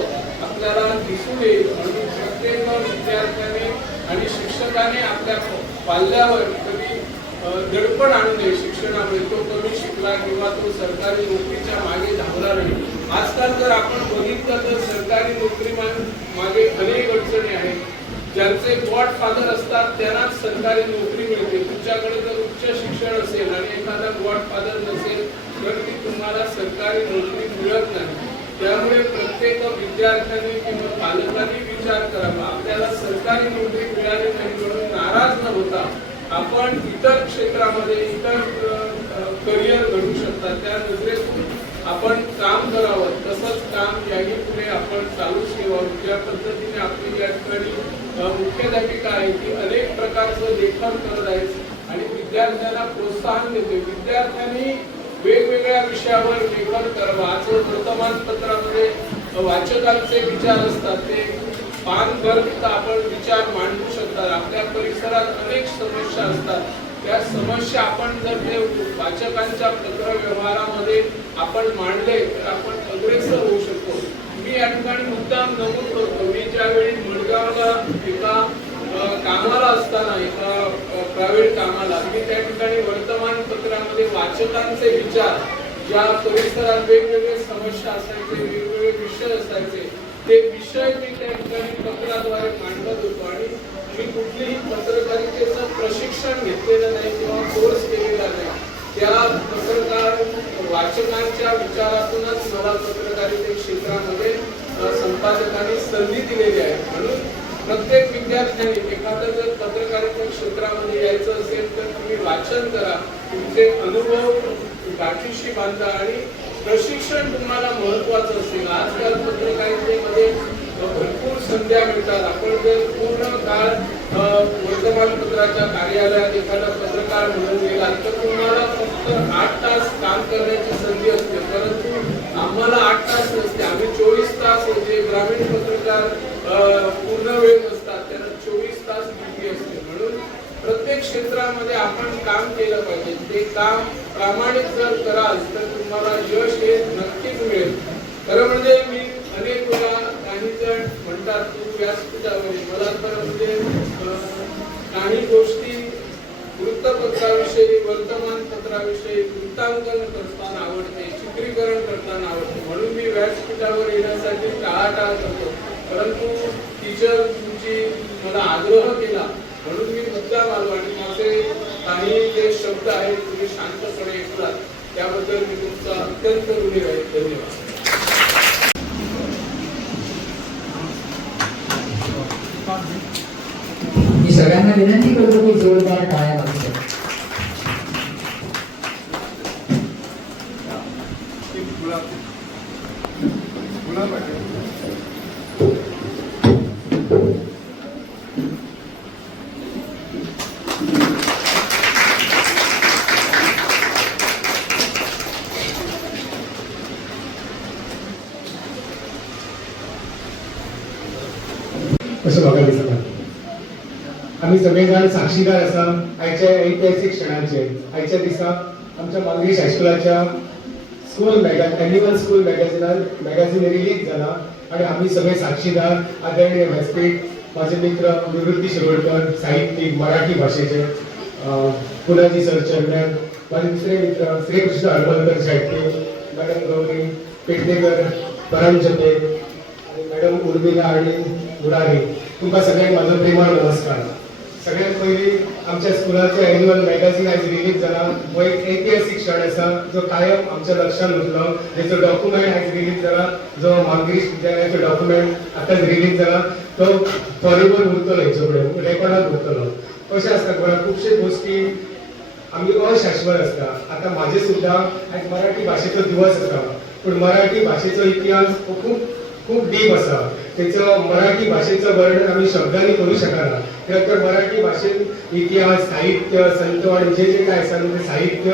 आपल्याला दिसून येईल. म्हणून प्रत्येक विद्यार्थ्याने आणि शिक्षकाने आपल्या पाल्यावर कधी दडपण आणू नये. शिक्षणामुळे तो कमी शिकला किंवा तो सरकारी नोकरीच्या मागे धावला नाही. आजकाल जर आपण बघितलं तर सरकारी नोकरी मागे अनेक अडचणी आहेत. ज्यांचे गॉडफादर असतात त्यांनाच सरकारी नोकरी मिळते. तुमच्याकडे जर उच्च शिक्षण असेल आणि एखादा गॉडफादर नसेल तर ती तुम्हाला सरकारी नोकरी मिळत नाही. त्यामुळे प्रत्येक विद्यार्थ्यांनी किंवा पालकांनी विचार करावा. आपल्याला सरकारी नोकरी मिळाली नाही म्हणून नाराज न होता आपण इतर क्षेत्रामध्ये इतर करिअर घडू शकतात. त्या नजरेतून आपण काम करावं. तसंच काम याही पुढे आपण चालूच ठेवावं. ज्या पद्धतीने आपली या ठिकाणी मुख्याध्यापिका आहे की अनेक प्रकारचं लेखन करत आहेत आणि विद्यार्थ्यांना प्रोत्साहन देते. विद्यार्थ्यांनी वेगवेगळ्या विषयावर लेखन करावं. आज वर्तमानपत्रामध्ये वाचकांचे विचार असतात, ते पानभर आपण विचार मांडू शकतात. आपल्या परिसरात अनेक समस्या असतात. त्या समस्या आपण जर ते वाचकांच्या पत्र व्यवहारामध्ये आपण मांडले तर आपण अग्रेसर होऊ शकतो. मी या ठिकाणी मुद्दाम नमूद करतो, मी ज्यावेळी मडगावला एका कामाला असताना, एका प्रायव्हेट कामाला, मी त्या ठिकाणी वर्तमानपत्रामध्ये वाचकांचे विचार, ज्या परिसरात वेगवेगळे समस्या असायचे, वेगवेगळे विषय असायचे, ते विषय मी त्या ठिकाणी पत्राद्वारे मांडत होतो आणि मी कुठलीही पत्रकारितेचं प्रशिक्षण घेतलेलं नाही किंवा कोर्स केलेला नाही. त्या पत्रकार वाचकांच्या विचारातूनच मला पत्रकारिते क्षेत्रामध्ये संपादकांनी संधी दिलेली आहे. म्हणून प्रत्येक विद्यार्थ्यांनी एखादं जर पत्रकारिता क्षेत्रामध्ये यायचं असेल तर तुम्ही वाचन करा, तुमचे अनुभव गाठीशी बांधा आणि प्रशिक्षण तुम्हाला महत्वाचं असेल. आजकाल पत्रकारितेमध्ये भरपूर संध्या मिळतात. आपण जर पूर्ण काळ वर्तमानपत्राच्या कार्यालयात एखादा पत्रकार म्हणून गेला तर तुम्हाला फक्त 8 तास काम करण्याची संधी असते, परंतु आम्हाला 8 तास नसते. आम्ही 24 तास, जे ग्रामीण पत्रकार पूर्ण वेळ नसतात त्यांना 24 तास ड्युटी असते. म्हणून प्रत्येक क्षेत्रामध्ये आपण काम केलं पाहिजे. ते काम प्रामाणिक जर कराल तर तुम्हाला यश हे नक्कीच मिळेल. खरं म्हणजे मी अनेक वेळा, काही जण म्हणतात तू व्यासपीठावर, मला तर म्हणजे काही गोष्टी वृत्तपत्राविषयी, वर्तमानपत्राविषयी वृत्तांकन करताना आवडते, चित्रीकरण करताना आवडते, म्हणून मी व्यासपीठावर येण्यासाठी टाळाटाळ करतो. परंतु टीचर तुमची मला आग्रह केला म्हणून मी मुद्दाम आलो आणि माझे काही जे शब्द आहेत तुम्ही शांतपणे ऐकलात त्याबद्दल मी तुमचा अत्यंत ऋणी आहे. धन्यवाद. मी सगळ्यांना विनंती करतो की जोरदार टाळ्या वाजवा. कसं बघा दिसतात. आम्ही सगळेजण साक्षीदार असा आयच्या ऐतिहासिक क्षणांचे. आयच्या दिसा आमच्या मांगरीश हायस्कुलाच्या school annual school magazine release झाला आणि आम्ही सगळे साक्षीदार. आदरणीय व्यासपीठ, माझे मित्र निवृत्ती शिरोडकर, साहित्यिक मराठी भाषेचे, पुनाजी सर चेअरमॅन, माझे दुसरे मित्र श्रीकृष्ण हरमलकर साहित्य, मॅडम गौरी पेडणेकर, परांजपे आणि मॅडम उर्मिला आणि मुरारी, तुमका सगळ्यांना माझा प्रेमाळ नमस्कार. सगळ्यात पहिली आमच्या स्कुलाचो एन्युअल मॅगझीन आयज रिलीज जाला. हो एक ऐतिहासीक क्षण आसा जो कायम आमच्या लक्षांत उरलो. जेचो डॉक्युमेंट आयज रिलीज जाला, जो मांद्रीश विद्यालयाचो डॉक्युमेंट आतांच रिलीज जाला, तो फॉरेवर उरतलो, हेचो फुडें रेकॉर्डात उरतलो. अशें आसता गोंयांत खुबशे गोश्टी आमी अशाश्वत आसता. आतां म्हाजे सुद्दां आयज मराठी भाशेचो दिवस आसा, पूण मराठी भाशेचो इतिहास हो खूब खूब डीप आसा. तेचो मराठी भाशेचं वर्णन आमी शब्दांनी करूं शकना. कित्याक तर मराठी भाशेन इतिहास, साहित्य, संत आणि जे जे काय आसा ते साहित्य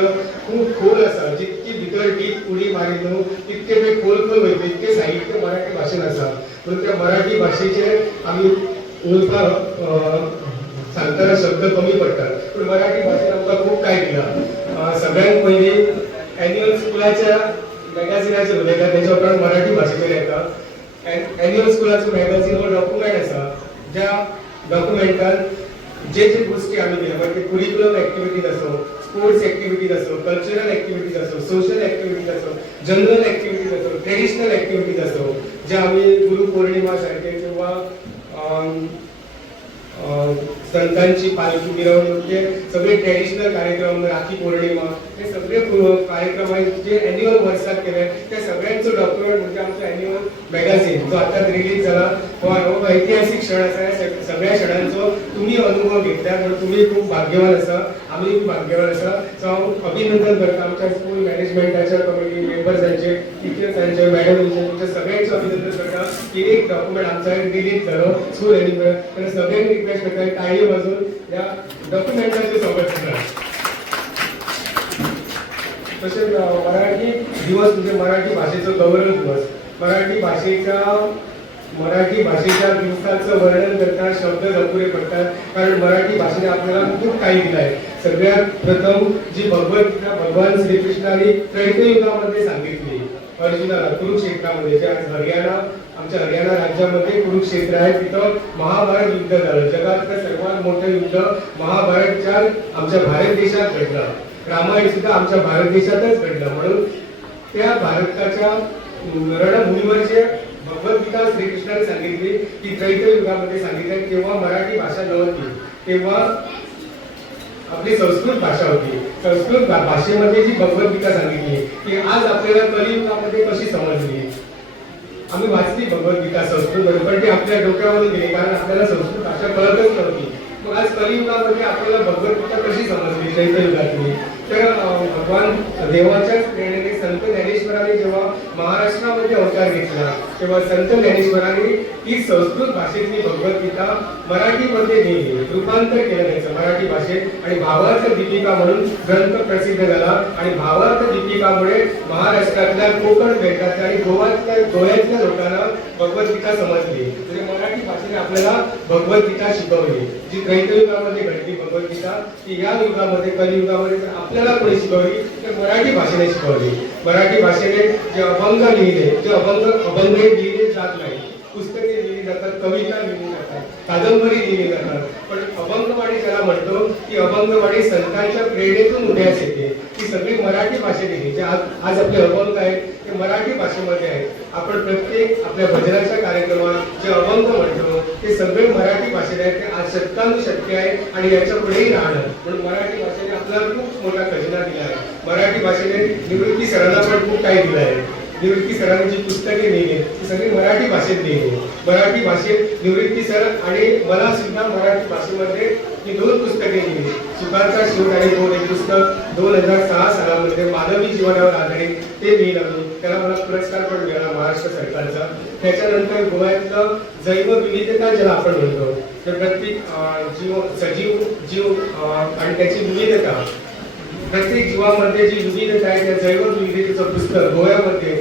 खूब खोल आसा. जितकी भितर डीप उडी मारीत न्हू तितके ते खोल खोल वयतले, इतके साहित्य मराठी भाशेन आसा. पूण त्या मराठी भाशेचेर आमी उलोवपाक सांगतना शब्द कमी पडटात, पूण मराठी भाशेन आमकां खूब काय दिला. सगळ्यांत पयलीं एन्युअल स्कुलाच्या मॅगझिनाचेर उलयता तेच्या उपरांत मराठी भाशेचेर येता. एन्युअल स्कुलाचो मॅगझीन हो डॉक्युमेंट आसा, ज्या डॉक्युमेंटान जे जे गोष्टी आमी दिल्या, म्हणजे कुरिक्युलम एक्टिविटीज असो, स्पोर्ट्स एक्टिविटीज असो, कल्चरल एक्टिविटीज असो, सोशल एक्टिविटीज असो, जनरल एक्टिविटीज असो, ट्रेडिशनल एक्टिविटीज असो, जे आमी गुरुपौर्णिमा सारखे किंवा संतांची पालखी मिरवणूक, हे सगळे ट्रेडिशनल कार्यक्रम, राखी पौर्णिमा, हे सगळे कार्यक्रम जे एन्युअल वर्सात केले, त्या सगळ्यांचो डॉक्युमेंट म्हणजे आमचो एन्युअल मॅगझीन जो आतां रिलीज जाला. हो ऐतिहासीक क्षण आसा. ह्या सगळ्या क्षणांचो तुमी अनुभव घेतल्यात म्हणून तुमी खूब भाग्यवान आसा, आमी खूब भाग्यवान आसा. सो हांव अभिनंदन करता आमच्या स्कूल मॅनेजमेंटाच्या कमिटी मेंबर्सांचे, टिचर्सांचे, मॅडमांचे, तुमच्या सगळ्यांचें अभिनंदन करता की एक डॉक्युमेंट आमचा रिलीज जालो स्कूल एन्युअल. तेन्ना सगळ्यांनी रिक्वेस्ट करता ताळी वाजून ह्या डॉक्युमेंटाचें स्वागत करता. तशेंच मराठी दिवस म्हणजे मराठी भाशेचो गौरव दिवस. मराठी भाषेच्या दिवसाचं वर्णन करता शब्द अपुरे पडतात, कारण मराठी भाषेने आपल्याला खूप काही दिलं आहे. सगळ्यात प्रथम जी भगवद्गीता भगवान श्रीकृष्णाने त्रैतयुगामध्ये सांगितली अर्जुनाला कुरुक्षेत्रामध्ये, जे आज आमच्या हरियाणा राज्यामध्ये कुरुक्षेत्र आहे, तिथं महाभारत युद्ध झालं. जगातलं सर्वात मोठं युद्ध महाभारतच्या आमच्या भारत देशात घडलं. रामायण सुद्धा आमच्या भारत देशातच घडलं. म्हणून त्या भारताच्या रणभूमीवर जे भगवद्गीता श्रीकृष्णाने सांगितली की त्रैतयुगामध्ये सांगितलं, तेव्हा मराठी भाषा नव्हती, तेव्हा आपली संस्कृत भाषा होती. संस्कृत भाषेमध्ये जी भगवद्गीता सांगितली ती आज आपल्याला कलियुगामध्ये कशी समजली. आम्ही वाचली भगवद्गीता संस्कृतमध्ये, पण ती आपल्या डोक्यावरून गेली, कारण आपल्याला संस्कृत भाषा कळतच नव्हती. मग आज कलियुगामध्ये आपल्याला भगवद्गीता कशी समजली त्रैतयुगातली. तर भगवान देवाच्याच प्रेरणेने संत ज्ञानेश्वरांनी जेव्हा महाराष्ट्रामध्ये अवतार घेतला, तेव्हा संत ज्ञानेश्वरांनी ही संस्कृत भाषेतली भगवद्गीता मराठीमध्ये लिहिली, रूपांतर केलं त्याचं मराठी भाषेत, आणि भावार्थ दीपिका म्हणून ग्रंथ प्रसिद्ध झाला. आणि भावार्थ दीपिकामुळे महाराष्ट्रातल्या, कोकण बेटातल्या आणि गोव्यातल्या लोकांना भगवद्गीता समजली. म्हणजे मराठी भाषेने आपल्याला भगवद्गीता शिकवली. जी त्रैतयुगामध्ये घडली भगवद्गीता, ती या युगामध्ये कलियुगामध्ये आपल्याला कोणी शिकवली तर मराठी भाषेने शिकवली. मराठी भाषेने जे अभंग लिहिले, जे अभंग लिहिले जात नाही, पुस्तके लिहिली जातात, कविता लिहिली जातात, कादंबरी लिहिली जातात, पण अभंगवाणी ज्याला म्हणतो ती अभंगवाणी संतांच्या प्रेरणेतून उदयास येते. ती सगळी मराठी भाषेत येते. जे आज आपले अभंग आहेत ते मराठी भाषेमध्ये आहेत. आपण प्रत्येक आपल्या भजनाच्या कार्यक्रमात जे अभंग म्हणतो ते सगळे मराठी भाषेत आहेत. ते आज शतकानुशतके आहे आणि याच्या पुढेही राहणार. म्हणून मराठी भाषेने आपल्याला खूप मोठा खजिना दिला आहे. मराठी भाषेने निवृत्ती सरांना पण खूप काही दिलं आहे. निवृत्ती सरांनी जी पुस्तके लिहिली ती सगळी मराठी भाषेत लिहिली. मराठी भाषेत निवृत्ती सर आणि मला सुद्धा मराठी भाषेमध्ये ही 2 पुस्तके लिहिली. सुखाचा शोध आणि गोड हे पुस्तक 2006 सालामध्ये मानवी जीवनावर आधारित ते लिहिलं. त्याला मला पुरस्कार पण मिळाला महाराष्ट्र सरकारचा. त्याच्यानंतर गोव्यातलं जैवविविधता ज्याला आपण म्हणतो, तर प्रत्येक सजीव जीव आणि त्याची विविधता, प्रत्येक जीवामध्ये जी विविधता आहे त्या जैवविविधतेचं पुस्तक गोव्यामध्ये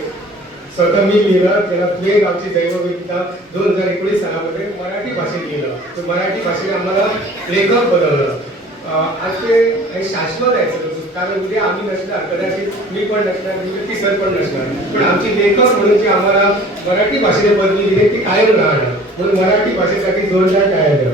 स्वतः मी लिहिलं. त्याला प्ले गावची जैवविविधता 2019 सालामध्ये मराठी भाषेत लिहिलं. तर मराठी भाषेने आम्हाला लेखक बनवलं. आज ते शाश्वत आहे सगळं, कारण उद्या आम्ही नसणार, कदाचित मी पण नसणार, निवृत्ती सर पण नसणार, पण आमची लेखक म्हणून जी आम्हाला मराठी भाषेने पदवी दिली ती कायम राहणार. म्हणून मराठी भाषेसाठी जोरदार टाळ्या द्या.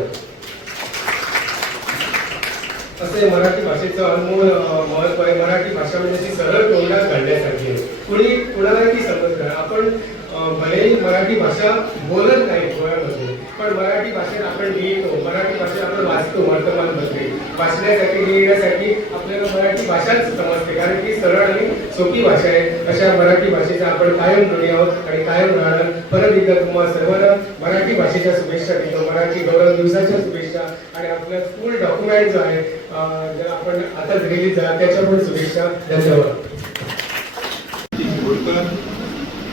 असे मराठी भाषेचं अनमोल महत्व आहे. मराठी भाषा म्हणजे अशी सरळ तोंडात घालण्यासारखी आहे. कुणाला ती समजणार. आपण भलेही मराठी भाषा बोलत नाही डोळ्यामध्ये, पण मराठी भाषेत आपण लिहितो, मराठी भाषेत आपण वाचतो वर्तमानपत्रे. वाचण्यासाठी लिहिण्यासाठी आपल्याला मराठी भाषाच समजते, कारण ती सरळ आणि सोपी भाषा आहे. अशा मराठी भाषेचा आपण कायम ऋणी आहोत आणि कायम राहणार. परत एकदा तुम्हाला सर्वांना मराठी भाषेच्या शुभेच्छा देतो, मराठी गौरव दिवसाच्या शुभेच्छा, आणि आपलं स्कूल डॉक्युमेंट जो आहे ज्याला आपण आता रिलीज झाला त्याच्या पण शुभेच्छा. धन्यवाद.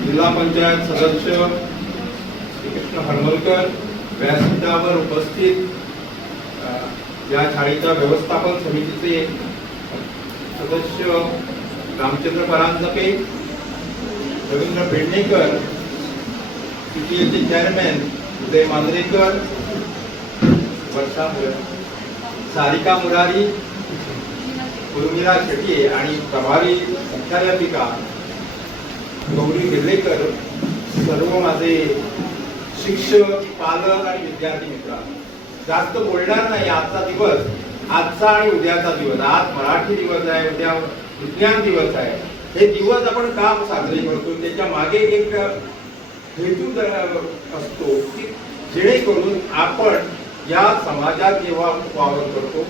जिल्हा पंचायत सदस्य श्रीकृष्ण हरमलकर, व्यासपीठावर उपस्थित या शाळेच्या व्यवस्थापन समितीचे सदस्य रामचंद्र परांजपे, रवींद्र पेडणेकर, PTAचे चेअरमॅन उदय मांजरेकर, वर्षा सारिका मुरारी, उर्मिला शेट्ये आणि प्रभारी मुख्याध्यापिका गौरी गिर्लेकर, सर्व माझे शिक्षक, पालक आणि विद्यार्थी मित्र. जास्त बोलणार नाही. आजचा आणि उद्याचा दिवस. आज मराठी दिवस आहे, उद्या विज्ञान दिवस आहे. हे दिवस आपण का साजरे करतो, त्याच्या मागे एक हेतू असतो की जेणेकरून आपण या समाजात जेव्हा वावर करतो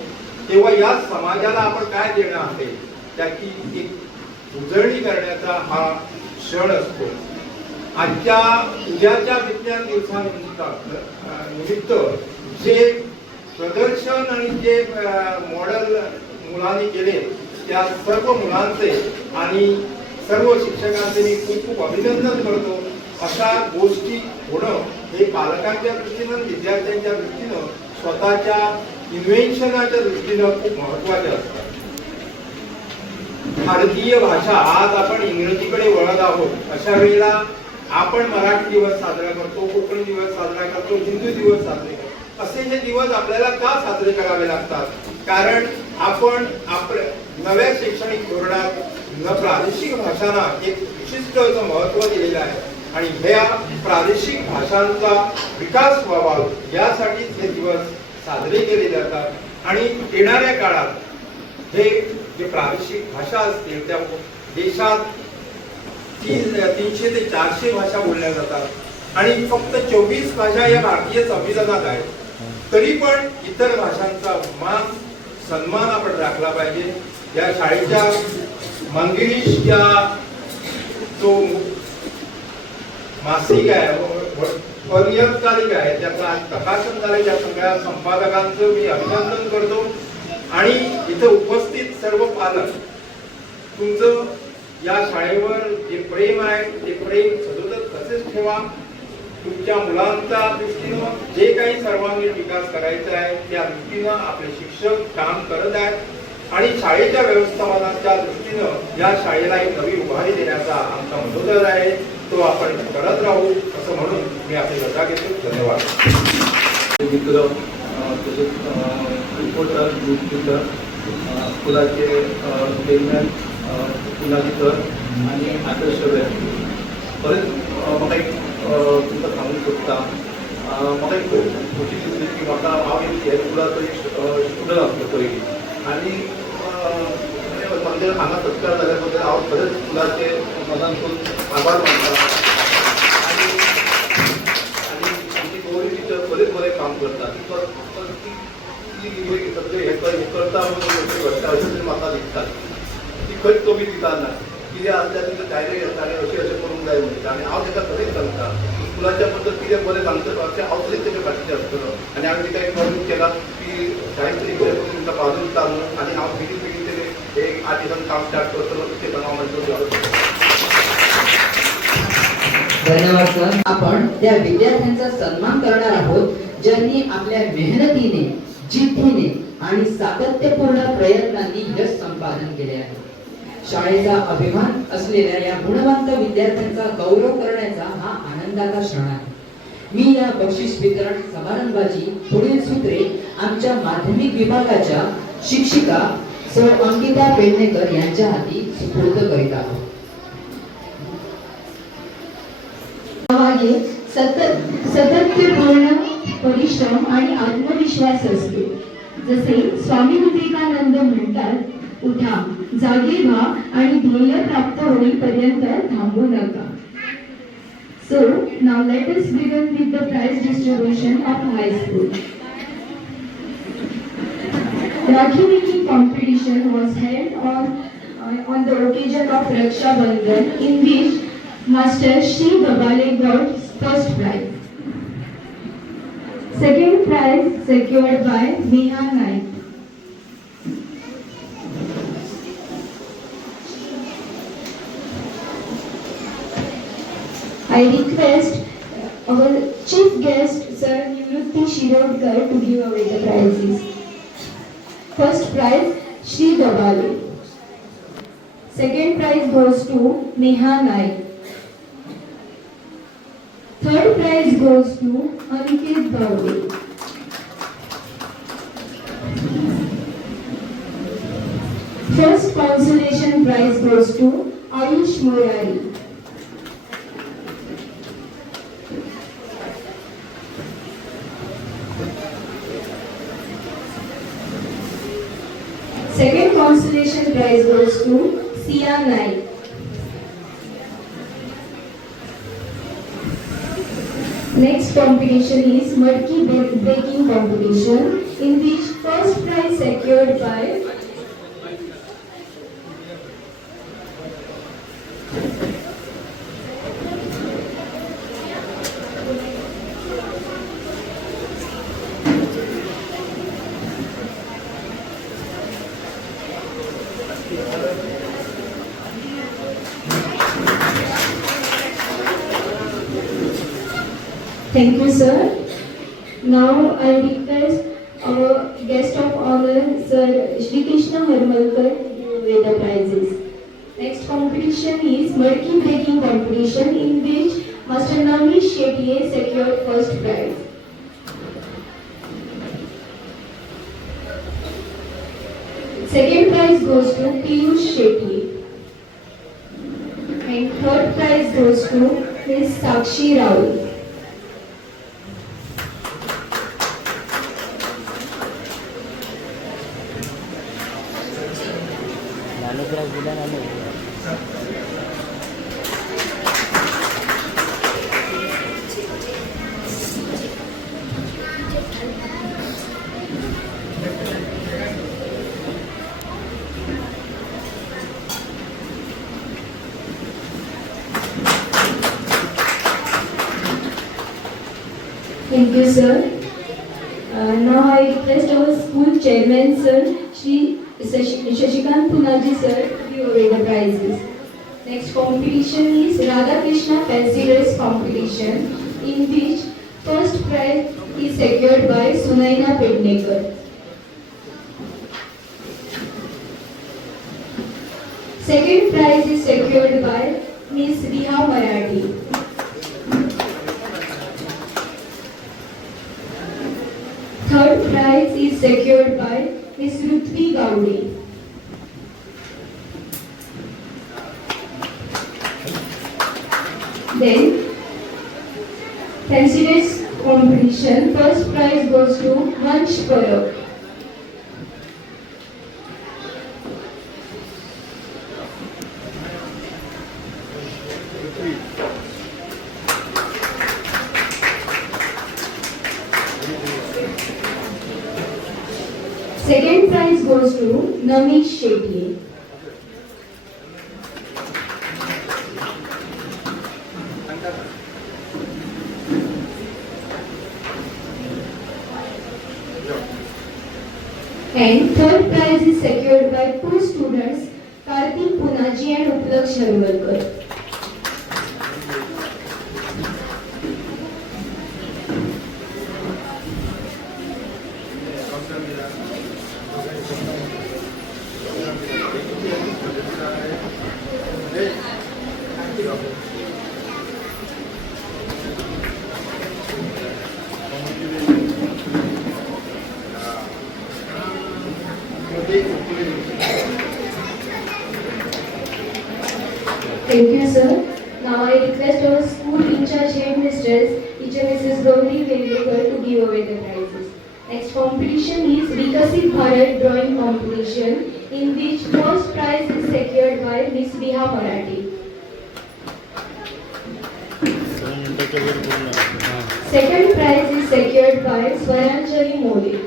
तेव्हा या समाजाला आपण काय देणं असेल त्याची एक उजळणी करण्याचा हा क्षण असतो. उद्याच्या विज्ञान दिवसानिमित्त जे प्रदर्शन आणि जे मॉडेल मुलांनी केले त्या सर्व मुलांचे आणि सर्व शिक्षकांचे मी खूप खूप अभिनंदन करतो. अशा गोष्टी होणं हे पालकांच्या दृष्टीनं, विद्यार्थ्यांच्या दृष्टीनं, स्वतःच्या इन्व्हेन्शनाच्या दृष्टीनं खूप महत्वाचे असतात. भारतीय भाषा, आज आपण इंग्रजीकडे वळत आहोत. अशा वेळेला आपण मराठी दिवस साजरा करतो, कोकणी दिवस साजरा करतो, हिंदू दिवस साजरे करतो. असे हे दिवस आपल्याला का साजरे करावे लागतात? कारण आपण आपल्या नव्या शैक्षणिक धोरणात प्रादेशिक भाषांना एक विशिष्ट असं महत्व दिलेलं आहे आणि ह्या प्रादेशिक भाषांचा विकास व्हावा यासाठी हे दिवस साजरे केले जातात. आणि येणाऱ्या काळात हे जे प्रादेशिक भाषा असतील त्या देशात 300 ते 400 भाषा बोलल्या जातात आणि फक्त 24 भाषा या भारतीय संविधानात आहेत. तरी पण इतर भाषांचा मान सन्मान आपण राखला पाहिजे. या शाळेच्या मंगिरीश या जो मासिक आहे, पर्यंतकालिक आहे, त्याचं आज प्रकाशन झाले. त्या सगळ्या संपादकांचं मी अभिनंदन करतो आणि इथे उपस्थित सर्व पालक, तुमचं या शाळेवर जे प्रेम आहे ते प्रेम सतत तसेच ठेवा. तुमच्या मुलांच्या दृष्टीनं जे काही सर्वांगीण विकास करायचा आहे त्या दृष्टीनं आपले शिक्षक काम करत आहेत आणि शाळेच्या व्यवस्थापनाच्या दृष्टीनं या शाळेला एक नवी उभारी देण्याचा आमचा मनोदर आहे, तो आपण करत राहू असं म्हणून मी आपली रजा घेतो. धन्यवाद. मित्र तसेच रिपोर्टर, स्कूलाचे चेअरमॅन, पुनाजी सर आणि आदर्श व्यक्ती, बरेच म्हाका एक तुमकां सांगूंक सोदता. म्हाका एक खूब खोशी दिसली की म्हाका हांव ह्या स्कुलाचो एक स्टुडंट आसलो पयलीं आनी हांगा सत्कार जाल्या बद्दल हांव खरेंच स्कुलाचे मनांतून आभार मानता. आनी आमची गौरी टिचर खरेंच बरें काम करता. ती सगळें हें करता म्हणून घडटा अशें म्हाका दिसता. ती खंयच कमी दिताना कितें आसल्यार तिका डायरेक्ट येता आनी अशें अशें करूंक जाय म्हणटा आनी हांव ताका खरेंच सांगता स्कुलाच्या बद्दल कितें बरें सांगता अशें हांव खरेंच तेच्या फाटीचे आसतलो. आनी हांवें तिका एक प्रॉमिस केला की शाळेंत तरी बरें करून तुमकां बाजून दिता म्हणून. आनी हांव बेगीन बेगीन तेजें एक 8 दिसान काम स्टार्ट करतलो ते सांग हांव म्हणटलो. धन्यवाद सर. आपण त्या विद्यार्थ्यांचा सन्मान करणार आहोत ज्यांनी आपल्या मेहनतीने, जिद्दीने आणि सातत्यपूर्ण प्रयत्नांनी यश संपादन केले आहे. शाळेचा अभिमान असलेल्या या गुणवंत विद्यार्थ्यांचा गौरव करण्याचा हा आनंदाचा क्षण आहे. मी या बक्षीस वितरण समारंभाची पुढील सूत्रे आमच्या माध्यमिक विभागाच्या शिक्षिका सौ अंकिता पेडणेकर यांच्या हाती सुपूर्द करीत आहोत. सातत्यपूर्ण परिश्रम आणि आत्मविश्वास असतो. जसे स्वामी विवेकानंद म्हणतात, उठा, जागे व्हा आणि ध्येय प्राप्त होईपर्यंत थांबू नका. So now let us begin with the prize distribution of high school. Rakhi making competition was held on the occasion of Raksha Bandhan, in which Master Shri Babale got first prize. Second prize secured by Neha Naik. I request our chief guest, Sir Nivrutti Shirodkar, to give away the prizes. First prize, Shri Babale. Second prize goes to Neha Naik. Third prize goes to Aniket Bhavde. First consolation prize goes to Ayush Murari. Second consolation prize goes to Sia Naik. Next competition is Mudki breaking competition, in which first prize secured by Thank you, sir. Now I request our guest of honor, Sir Shri Krishna Harmalkar, to give away the prizes. Next competition is Mudki breaking competition, in which Master Namish Shetty secured first prize. Second prize goes to Piyush Shetty. And third prize goes to Ms. Sakshi Rao. Thank you, sir. Now I request our school chairman, sir, Shri Shashikant Punaji, sir, to give away the prizes. Next competition is Radha Krishna Fancy Dress competition, in which first prize is secured by Sunaina Pednekar. Second prize is secured by Miss Riha Marathi. Third prize is secured by Miss Ruthvi Gaudi. Then, fancy dress competition, first prize goes to Vansh Parab. Second prize goes to Namish Shetty. And third prize is secured by two students, Kartik Punaji and Uplaksh Harmalkar. Thank you, sir. Now I request our school in-charge headmistress, teacher Mrs. Gauri Vendekar, to give away the prizes. Next competition is Vikasit Bharat drawing competition, in which first prize is secured by Miss Riha Marathi. Second prize is secured by Swaranjali Mole.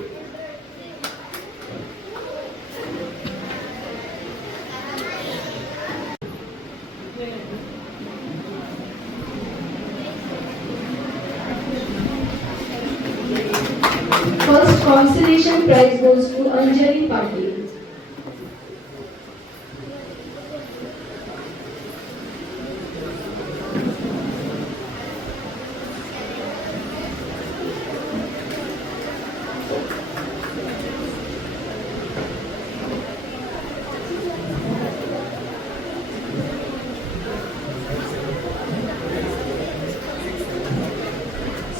First consolation prize goes to Anjali Patil.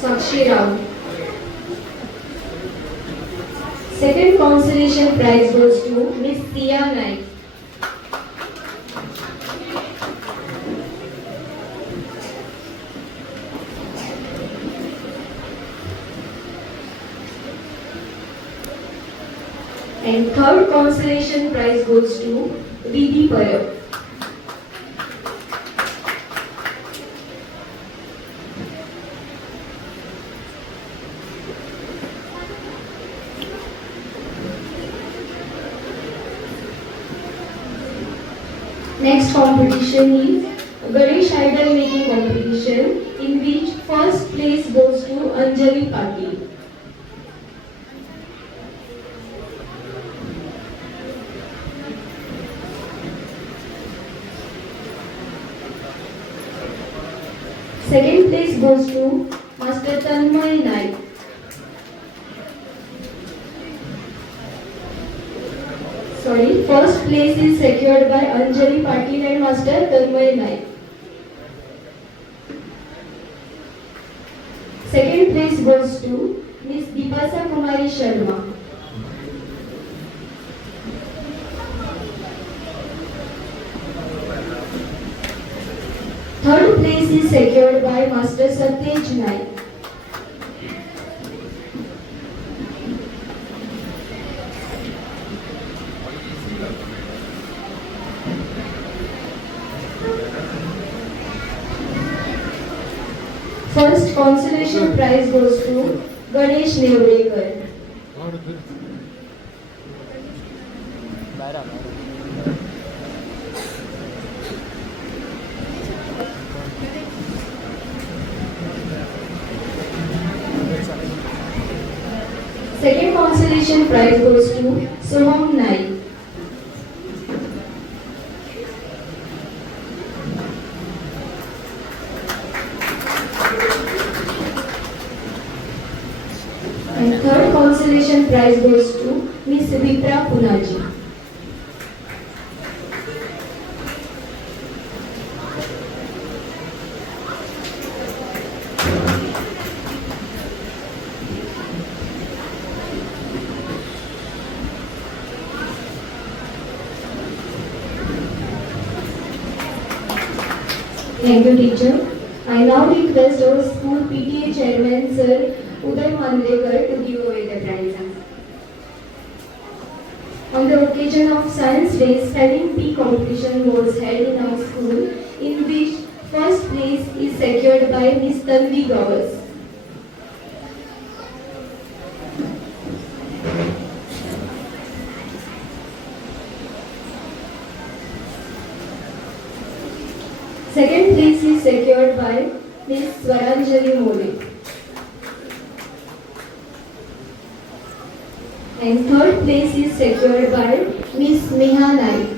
Sakshi Rao. Second consolation prize goes to Miss Tia Naik. And third consolation prize goes to Vidhi Parab. Next competition is Ganesh idol making competition, in which first place goes to Anjali Patil. Second place goes to Master Tanmay Naik. First place is secured by Anjali Patil and Master Tanmay Naik. Second place goes to Miss Dipasa Kumari Sharma. Third place is secured by Master Satyaj Naik. First consolation prize goes to Ganesh Nevrekar. Second consolation prize goes to Soham Naik. And third consolation prize goes to Miss Vipra Punaji. Thank you, teacher. I now request our school PTA chairman, Sir Uday Mandrekar, to give away the prizes. On the occasion of Science Day, spelling bee competition was held in our school, in which first place is secured by Miss Tanvi Gavas. Second place is secured by Miss Swaranjali Mole. And third place is secured by Miss Neha Naik.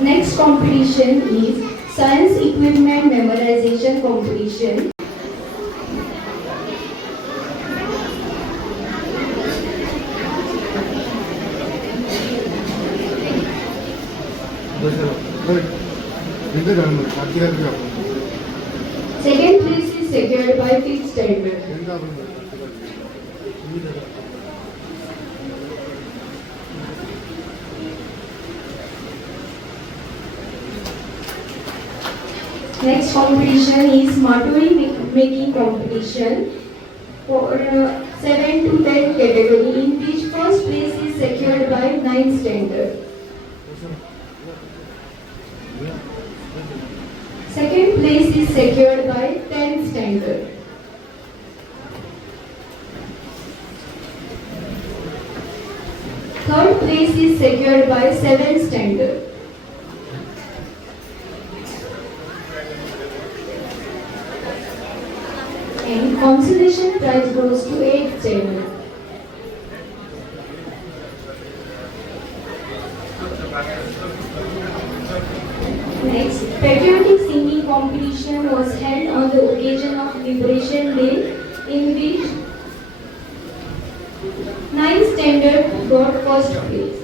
Next competition is Science Equipment Memorization Competition. Second place is secured by fifth standard. Next competition is Maturi making competition for 7 to 10 category, in which first place is secured by 9th standard. Second place is secured by 10th standard. Third place is secured by 7th standard. And consolation prize goes to 8th standard. Next, patriotic singing competition was held on the occasion of Liberation Day, in which 9th standard got first place.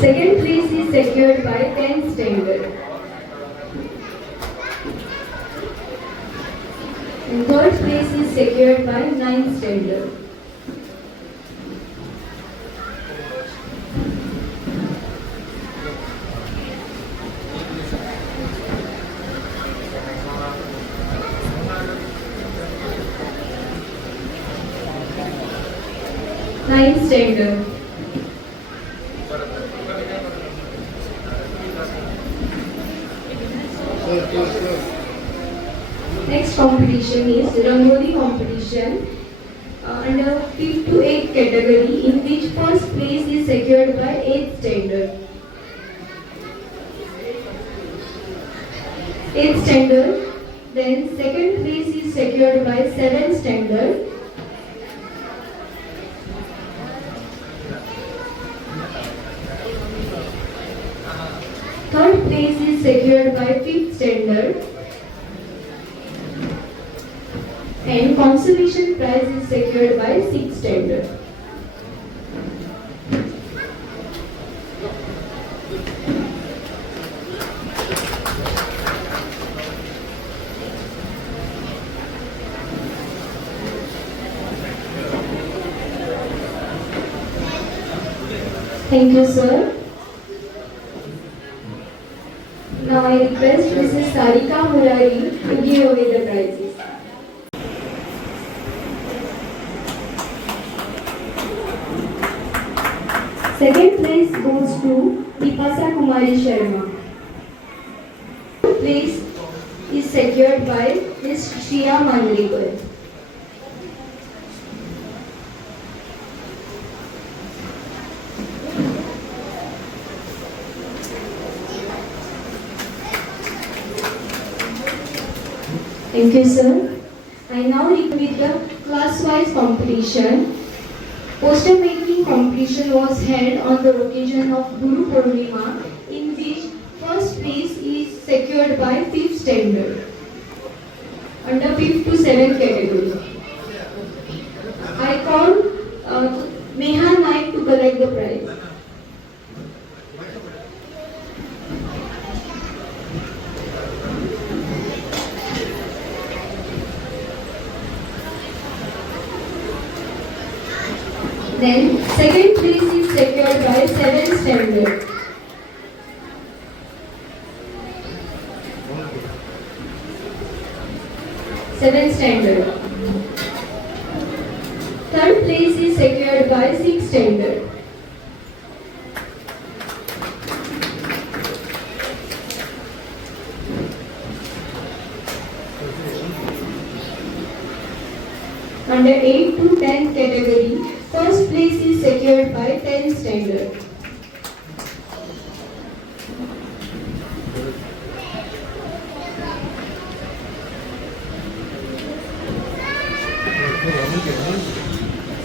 Second place is secured by 10th standard. And third place is secured by 9th standard. Ninth standard. Next competition is Rangoli competition under 5th to 8th category, in which first place is secured by 8th standard. 8th standard. Then second place is secured by 7th standard. Third place is secured by 5th standard. And consolation prize is secured by 6th standard. Thank you, sir. Now I request Mrs. Sarika Murari to give away the prizes. Second place goes to Dipasa Kumari Sharma. Third place is secured by Ms. Shriya Manlikar. Thank you, sir. I now repeat the class-wise competition. Poster making competition was held on the occasion of Guru Purnima, in which first place is secured by 5th standard under 5th to 7th category. I call Neha Naik to collect the prize. Then second place is secured by 7th standard. Seventh standard. Third place is secured by 6th standard. Under 8 to 10 category, first place is secured by 10th standard.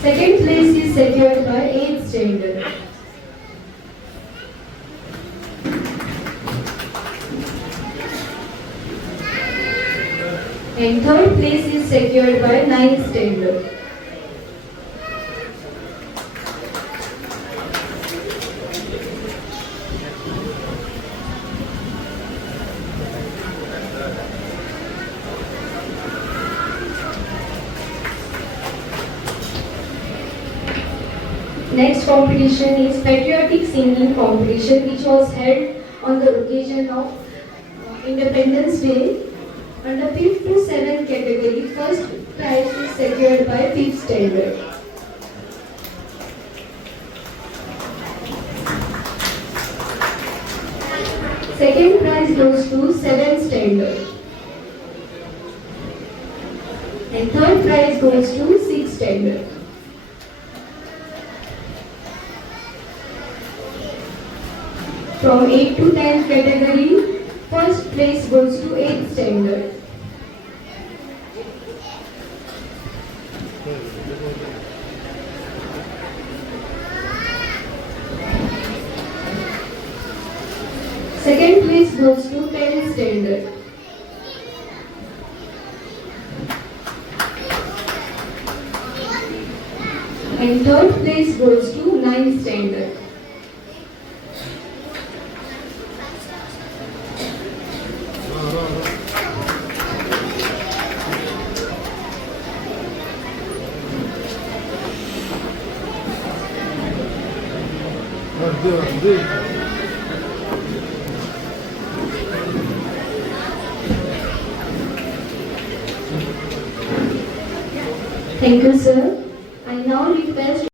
Second place is secured by 8th standard. And third place is secured by 9th standard. competition is patriotic singing competition which was held on the occasion of Independence Day. Under 5th to 7th category, first prize is secured by 5th standard. Second prize goes to 7th standard. And third prize goes to 6th standard. From 8th to 10th category, first place goes to 8th standard. Second place goes to 10th standard. And third place goes to 9th standard. Thank you, sir. I now request